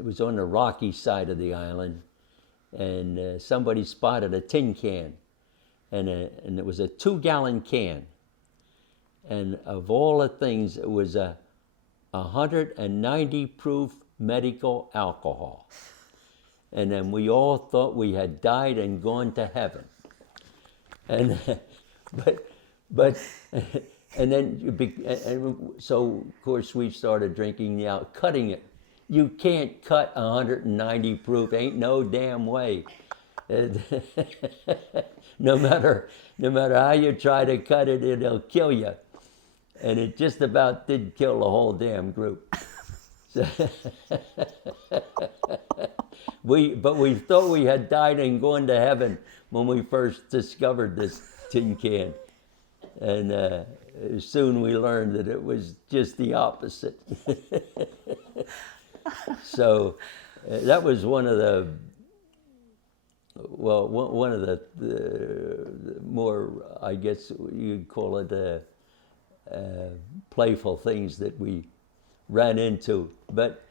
was on the rocky side of the island, and somebody spotted a tin can, and it was a 2-gallon can. And of all the things, it was a 190 proof medical alcohol. And then we all thought we had died and gone to heaven. And but and then so of course we started drinking out, cutting it. You can't cut 190 proof. Ain't no damn way. No matter how you try to cut it, it'll kill you. And it just about did kill the whole damn group. But we thought we had died and gone to heaven when we first discovered this tin can. And soon we learned that it was just the opposite. So that was one of the more, I guess you'd call it, playful things that we ran into. But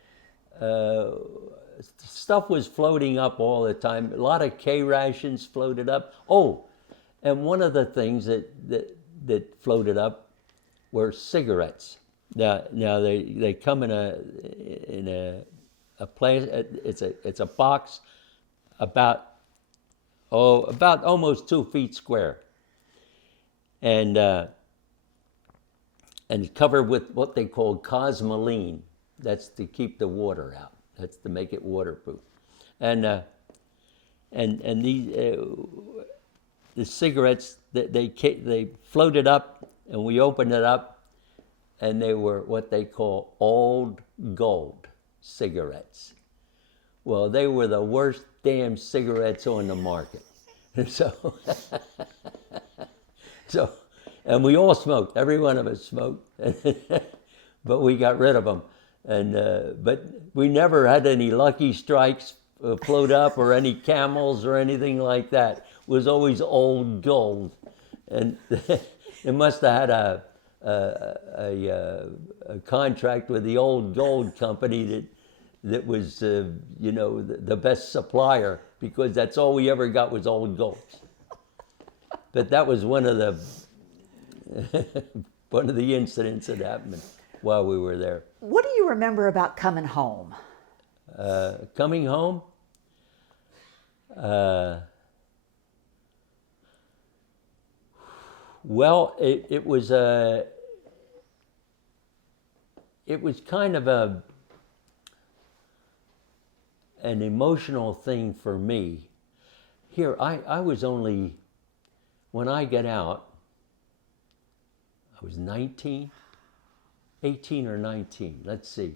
stuff was floating up all the time. A lot of K-rations floated up. Oh, and one of the things that floated up were cigarettes. Now they come in a place. It's a box about almost 2 feet square, and and covered with what they call cosmoline. That's to keep the water out. That's to make it waterproof. And the cigarettes, they floated up, and we opened it up, and they were what they call old gold cigarettes. Well, they were the worst damn cigarettes on the market. So, and we all smoked. Every one of us smoked, but we got rid of them. And but we never had any Lucky Strikes float up, or any Camels or anything like that. It was always old gold, and it must have had a contract with the old gold company that was the best supplier, because that's all we ever got was old gold. But that was one of the incidents that happened while we were there. What do you remember about coming home? Coming home, well, it was kind of an emotional thing for me. Here, I was only, when I got out, I was 19, 18 or 19, let's see.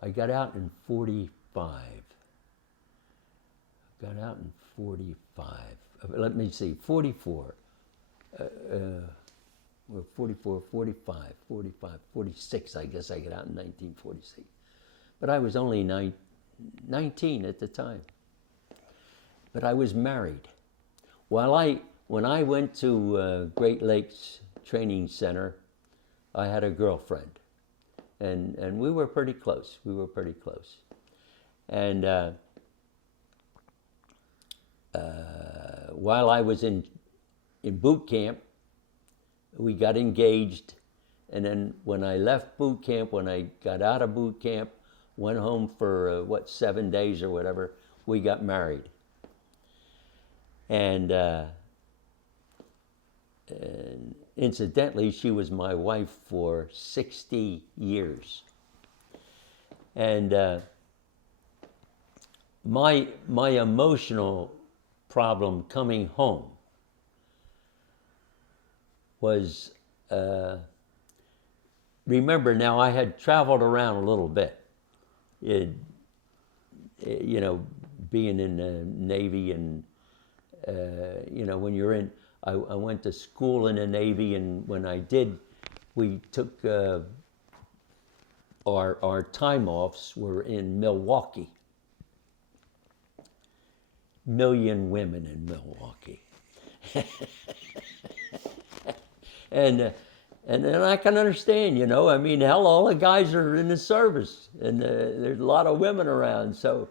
I got out in 45. Got out in 45. Let me see, 44. 44, 45, 46, I guess I got out in 1946. But I was only 19 at the time. But I was married. When I went to Great Lakes Training Center, I had a girlfriend. And we were pretty close. And while I was in boot camp, we got engaged. And then when I left boot camp, when I got out of boot camp, went home for 7 days or whatever, we got married. And incidentally, she was my wife for 60 years. And my emotional problem coming home was, remember now, I had traveled around a little bit. Being in the Navy, and when you're in, I went to school in the Navy, and when I did, we took our time offs were in Milwaukee. Million women in Milwaukee. And then I can understand, I mean, hell, all the guys are in the service, and there's a lot of women around. So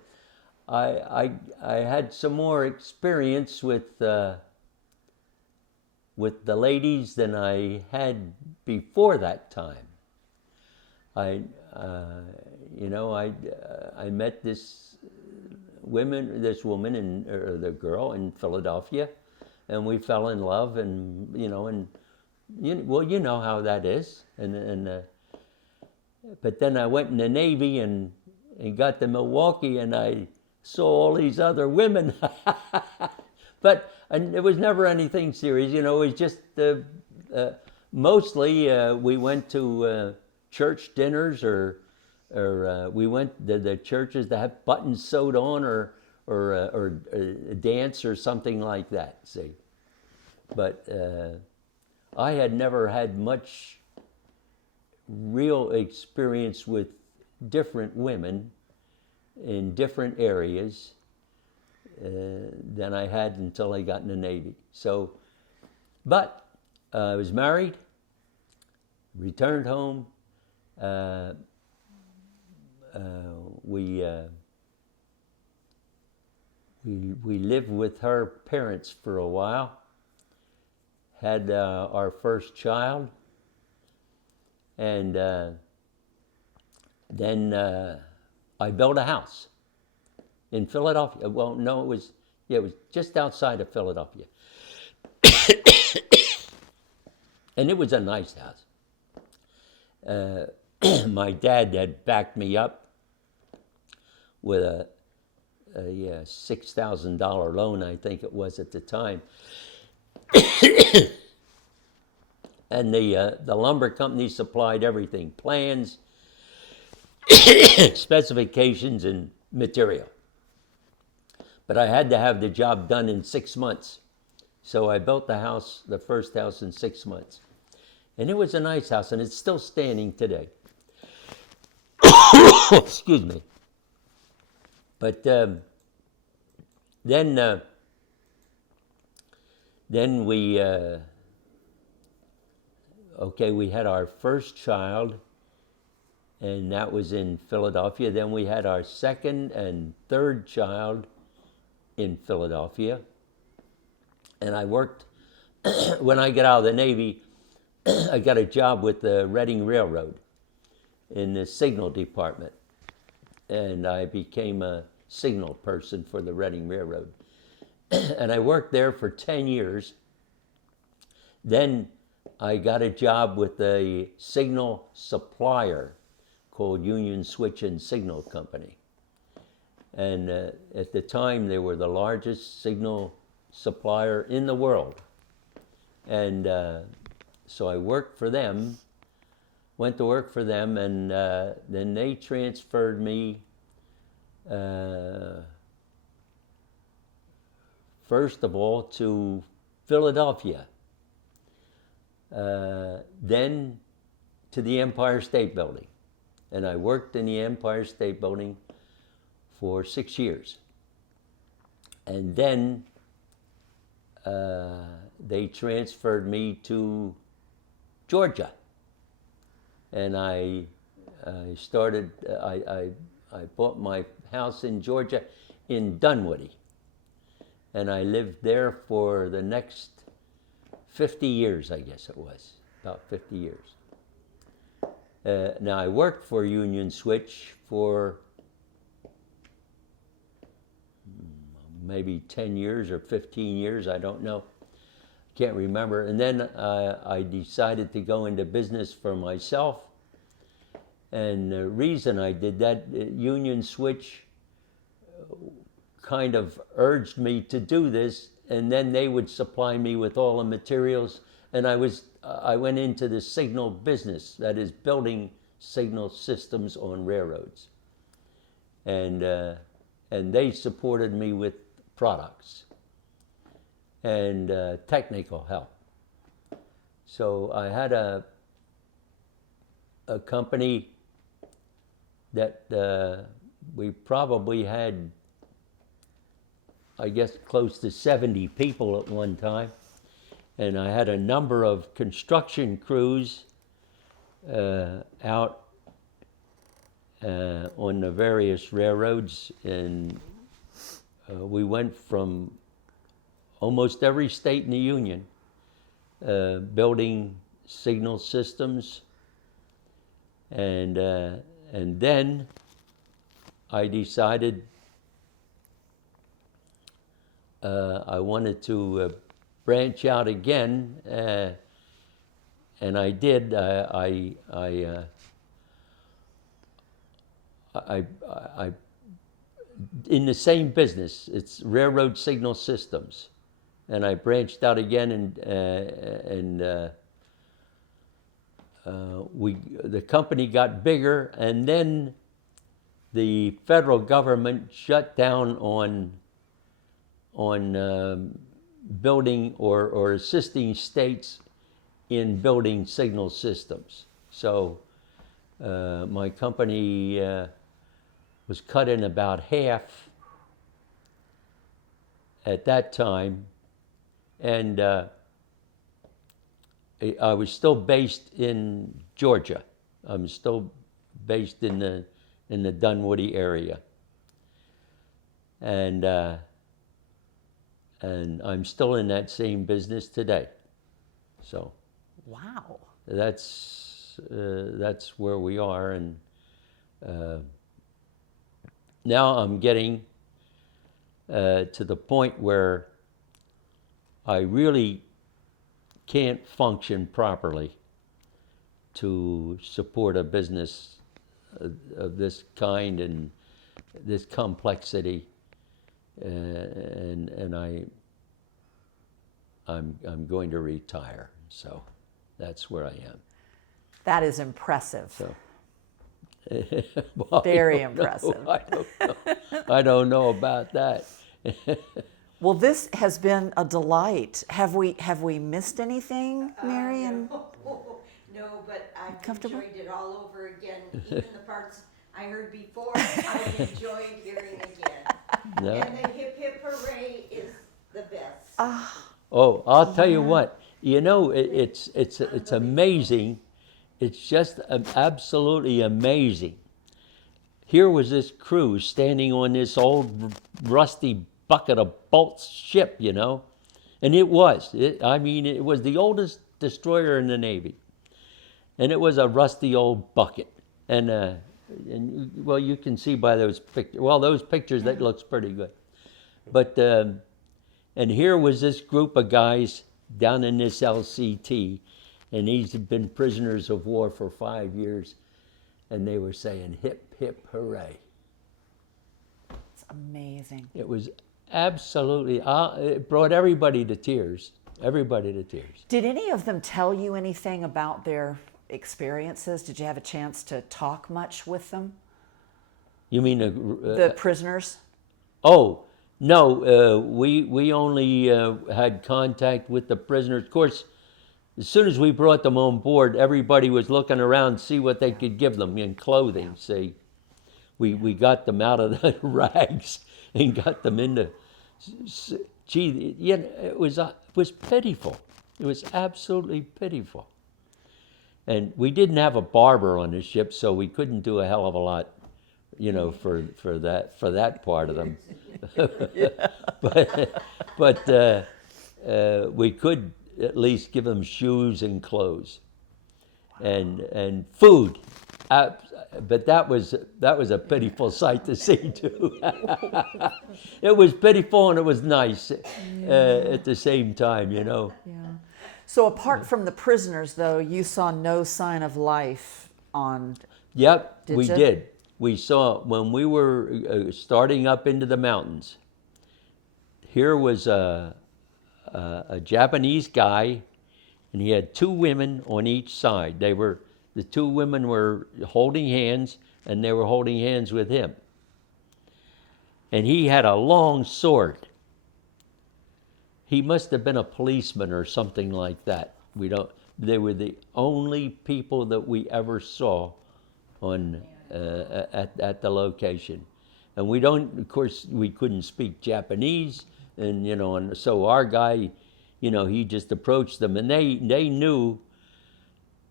I had some more experience with the ladies than I had before that time. I met this woman or the girl in Philadelphia, and we fell in love, and you know how that is, but then I went in the Navy and got to Milwaukee, and I saw all these other women, but it was never anything serious, it was just mostly we went to church dinners, or we went to the churches that have buttons sewed on, or a dance or something like that. See, but I had never had much real experience with different women in different areas than I had until I got in the Navy. So, but I was married, returned home. We lived with her parents for a while, had our first child, and then I built a house in Philadelphia. Well, no, it was just outside of Philadelphia. And it was a nice house. my dad had backed me up with a $6,000 loan, I think it was at the time. And the lumber company supplied everything, plans, specifications, and material. But I had to have the job done in 6 months. So I built the first house in 6 months. And it was a nice house, and it's still standing today. Excuse me. But then we we had our first child, and that was in Philadelphia. Then we had our second and third child in Philadelphia. And I worked, when I got out of the Navy, I got a job with the Reading Railroad in the signal department. And I became a signal person for the Reading Railroad. And I worked there for 10 years. Then I got a job with a signal supplier called Union Switch and Signal Company. And at the time, they were the largest signal supplier in the world. And so I worked for them, went to work for them, and then they transferred me first of all to Philadelphia, then to the Empire State Building. And I worked in the Empire State Building for 6 years. And then they transferred me to Georgia. And I bought my house in Georgia in Dunwoody. And I lived there for the next 50 years, I guess it was, about 50 years. Now, I worked for Union Switch for maybe 10 years or 15 years, I don't know. Can't remember. And then I decided to go into business for myself. And the reason I did that, Union Switch kind of urged me to do this, and then they would supply me with all the materials. And I went into the signal business, that is building signal systems on railroads. And they supported me with products and technical help. So I had a company that we probably had, I guess, close to 70 people at one time. And I had a number of construction crews out on the various railroads, and we went from almost every state in the Union building signal systems. And then I decided I wanted to branch out again, and I did. I in the same business. It's railroad signal systems, and I branched out again, and the company got bigger, and then the federal government shut down on building or assisting states in building signal systems. So my company was cut in about half at that time, and I was still based in Georgia. I'm still based in the Dunwoody area, and I'm still in that same business today. So, wow, that's where we are, and now I'm getting to the point where I really can't function properly to support a business of this kind and this complexity, and I'm going to retire. So that's where I am. That is impressive. So, well, Very impressive. I don't know about that. Well, this has been a delight. Have we missed anything, Mary? No, but I've Comfortable? enjoyed it all over again. Even the parts I heard before, I enjoyed hearing again. No. And the hip hip hooray is the best. Oh, I'll tell you what. You know, it's amazing. It's just absolutely amazing. Here was this crew standing on this old rusty bucket of bolts ship, you know, and it was. It was the oldest destroyer in the Navy, and it was a rusty old bucket. And well, you can see by those pictures. Well, those pictures, that looks pretty good. But and here was this group of guys down in this LCT, and these had been prisoners of war for 5 years, and they were saying hip hip hooray. It's amazing. It was absolutely. It brought everybody to tears. Everybody to tears. Did any of them tell you anything about their experiences? Did you have a chance to talk much with them? You mean The prisoners? Oh, no, we only had contact with the prisoners. Of course, as soon as we brought them on board, everybody was looking around to see what they could give them in clothing. See, we got them out of the rags and got them into. Gee, you know, it was pitiful. It was absolutely pitiful. And we didn't have a barber on the ship, so we couldn't do a hell of a lot, you know, for that part of them. but we could at least give them shoes and clothes, and food. But that was a pitiful sight to see too. It was pitiful and it was nice at the same time, you know. Yeah. So apart from the prisoners, though, you saw no sign of life on. Yep, Did we you? did. We saw when we were starting up into the mountains. Here was a Japanese guy, and he had two women on each side. The two women were holding hands, and they were holding hands with him. And he had a long sword. He must have been a policeman or something like that. They were the only people that we ever saw on at the location. And of course, we couldn't speak Japanese, and you know, and so our guy, you know, he just approached them, and they knew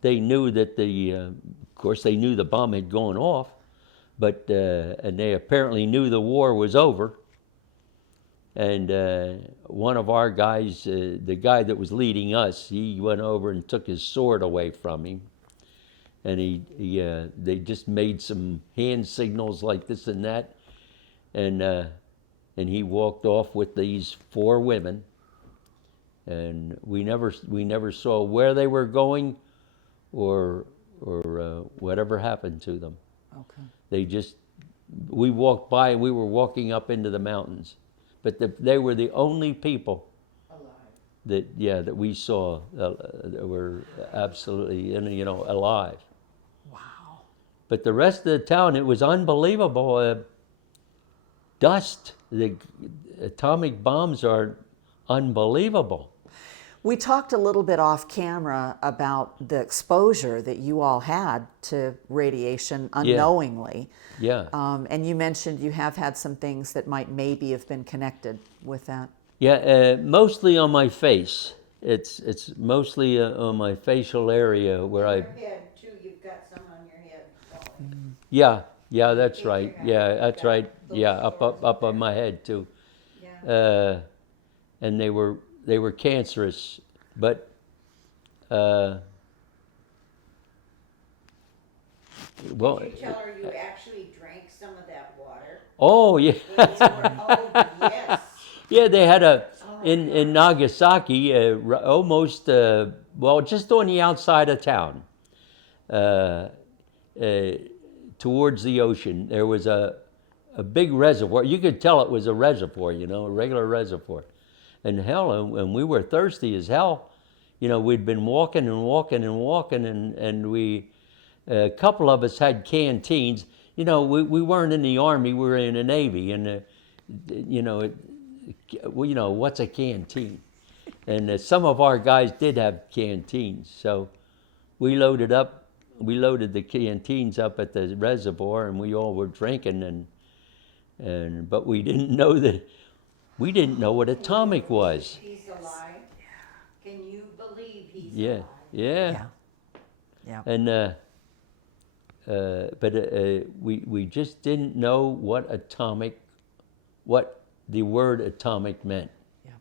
that of course they knew the bomb had gone off, but and they apparently knew the war was over. And one of our guys, the guy that was leading us, he went over and took his sword away from him, and they just made some hand signals like this and that, and he walked off with these four women, and we never saw where they were going, or whatever happened to them. Okay. We walked by, and we were walking up into the mountains, but they were the only people that we saw that were absolutely, you know, alive. Wow. But the rest of the town, it was unbelievable. Dust. The atomic bombs are unbelievable. We talked a little bit off camera about the exposure that you all had to radiation unknowingly. Yeah. And you mentioned you have had some things that might maybe have been connected with that. Yeah, mostly on my face. It's mostly on my facial area where Your head too. You've got some on your head. Yeah, that's right. Yeah, that's right. Yeah, up on my head too. Yeah. And they were cancerous, but well. Did you tell her you actually drank some of that water? Oh yeah. Oh yes. Yeah, they had in Nagasaki, almost well, just on the outside of town. towards the ocean. There was a big reservoir. You could tell it was a reservoir, you know, a regular reservoir. And hell, and we were thirsty as hell. You know, we'd been walking and walking and walking, and we, a couple of us had canteens. You know, we weren't in the Army, we were in the Navy, and, you know, what's a canteen? And some of our guys did have canteens, so we loaded the canteens up at the reservoir, and we all were drinking, but we didn't know what atomic was. He's alive. Can you believe he's Yeah, alive? yeah. Yeah. And but we just didn't know what the word atomic meant. Yeah.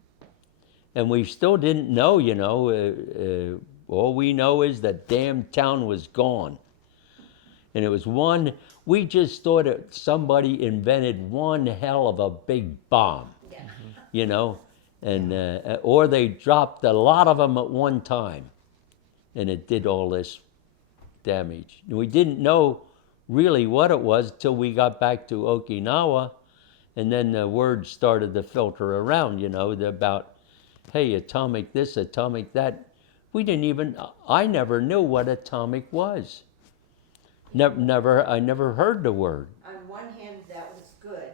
And we still didn't know, you know. All we know is that damn town was gone. And it was we just thought that somebody invented one hell of a big bomb, Yeah. you know, and or they dropped a lot of them at one time, and it did all this damage. And we didn't know really what it was till we got back to Okinawa, and then the word started to filter around, you know, about, hey, atomic this, atomic that. I never knew what atomic was. I never heard the word. On one hand, that was good,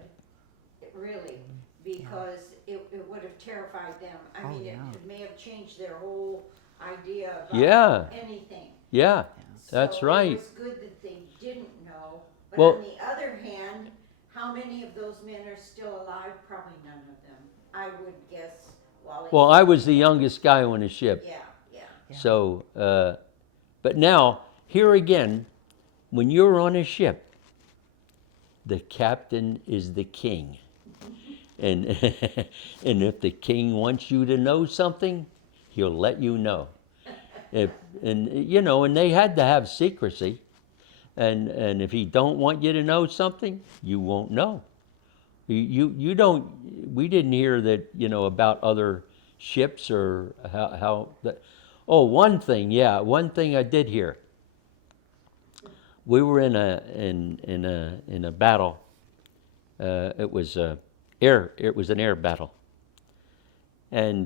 really, because it would have terrified them. I mean, yeah. it may have changed their whole idea about Yeah. anything. Yeah, that's So right. it was good that they didn't know. But Well- on the other hand, how many of those men are still alive? Probably none of them. I would guess Wally. Well, I was the youngest guy on the ship. Yeah. So, but now, here again, when you're on a ship, the captain is the king. And, and if the king wants you to know something, he'll let you know. And they had to have secrecy. And if he don't want you to know something, you won't know. You don't, we didn't hear that, about other ships or how that. Oh, one thing I did hear. We were in a battle. It was an air battle, and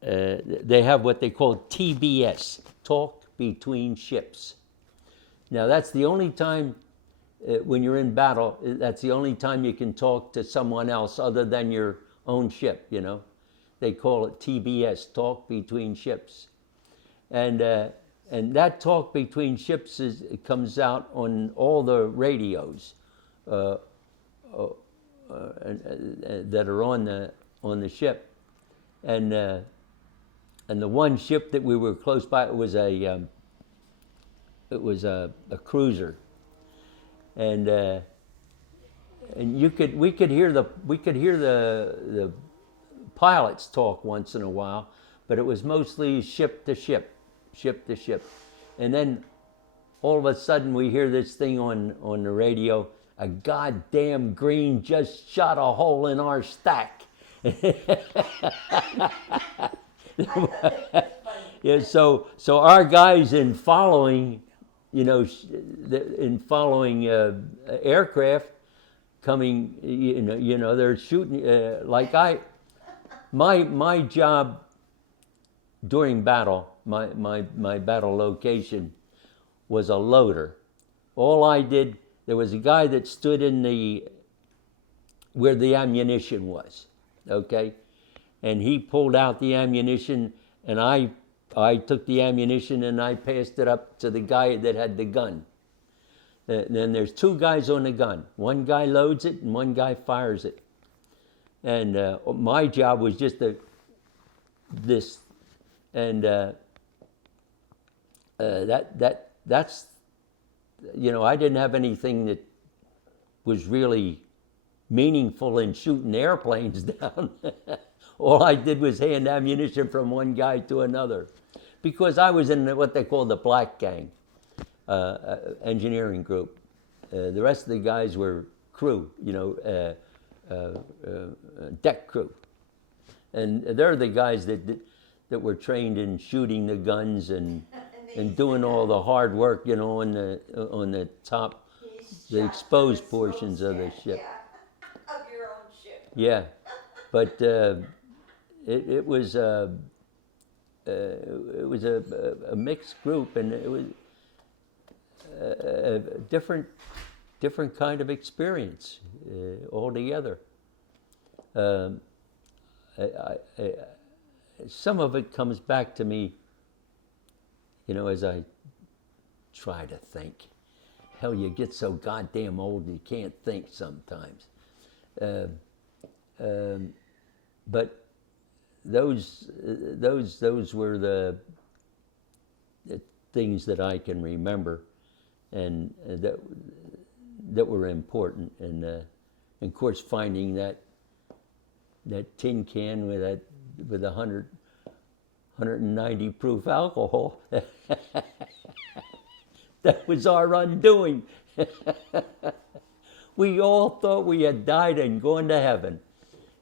they have what they call TBS, talk between ships. Now that's the only time when you're in battle. That's the only time you can talk to someone else other than your own ship. They call it TBS, talk between ships, and that talk between ships it comes out on all the radios that are on the ship, and the one ship that we were close by, it was a cruiser, and we could hear the pilots talk once in a while, but it was mostly ship to ship. And then all of a sudden we hear this thing on the radio, a goddamn Greene just shot a hole in our stack. Yeah, so our guys in following aircraft coming, they're shooting my job during battle, my battle location was a loader. All I did, there was a guy that stood in where the ammunition was, okay? And he pulled out the ammunition, and I took the ammunition and I passed it up to the guy that had the gun. Then there's two guys on the gun. One guy loads it and one guy fires it. And my job was just this, and that's I didn't have anything that was really meaningful in shooting airplanes down. All I did was hand ammunition from one guy to another, because I was in what they call the black gang, engineering group. The rest of the guys were crew, deck crew, and they're the guys that were trained in shooting the guns and and doing all the hard work, you know, on the top, the exposed portions of the ship. Yeah, of your own ship. Yeah, but it was a mixed group, and it was a different kind of experience altogether. Some of it comes back to me, you know, as I try to think. Hell, you get so goddamn old you can't think sometimes. But those were the things that I can remember, and that were important. And of course, finding that tin can with 190 proof alcohol. That was our undoing. We all thought we had died and gone to heaven.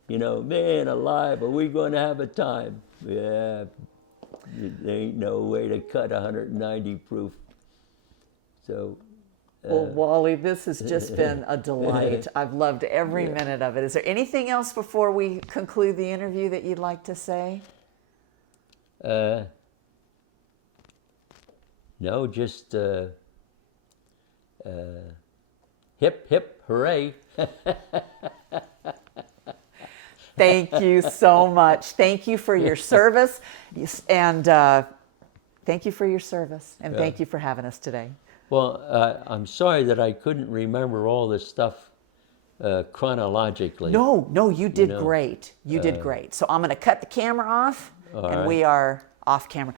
You know, man alive, are we going to have a time? Yeah, there ain't no way to cut 190 proof. So. Well, Wally, this has just been a delight. I've loved every minute of it. Is there anything else before we conclude the interview that you'd like to say? No, just hip, hip, hooray. Thank you so much. Thank you for your service, and thank you for your service, and thank you for having us today. Well, I'm sorry that I couldn't remember all this stuff chronologically. No, you did know, great. You did great. So I'm going to cut the camera off, and we are off camera.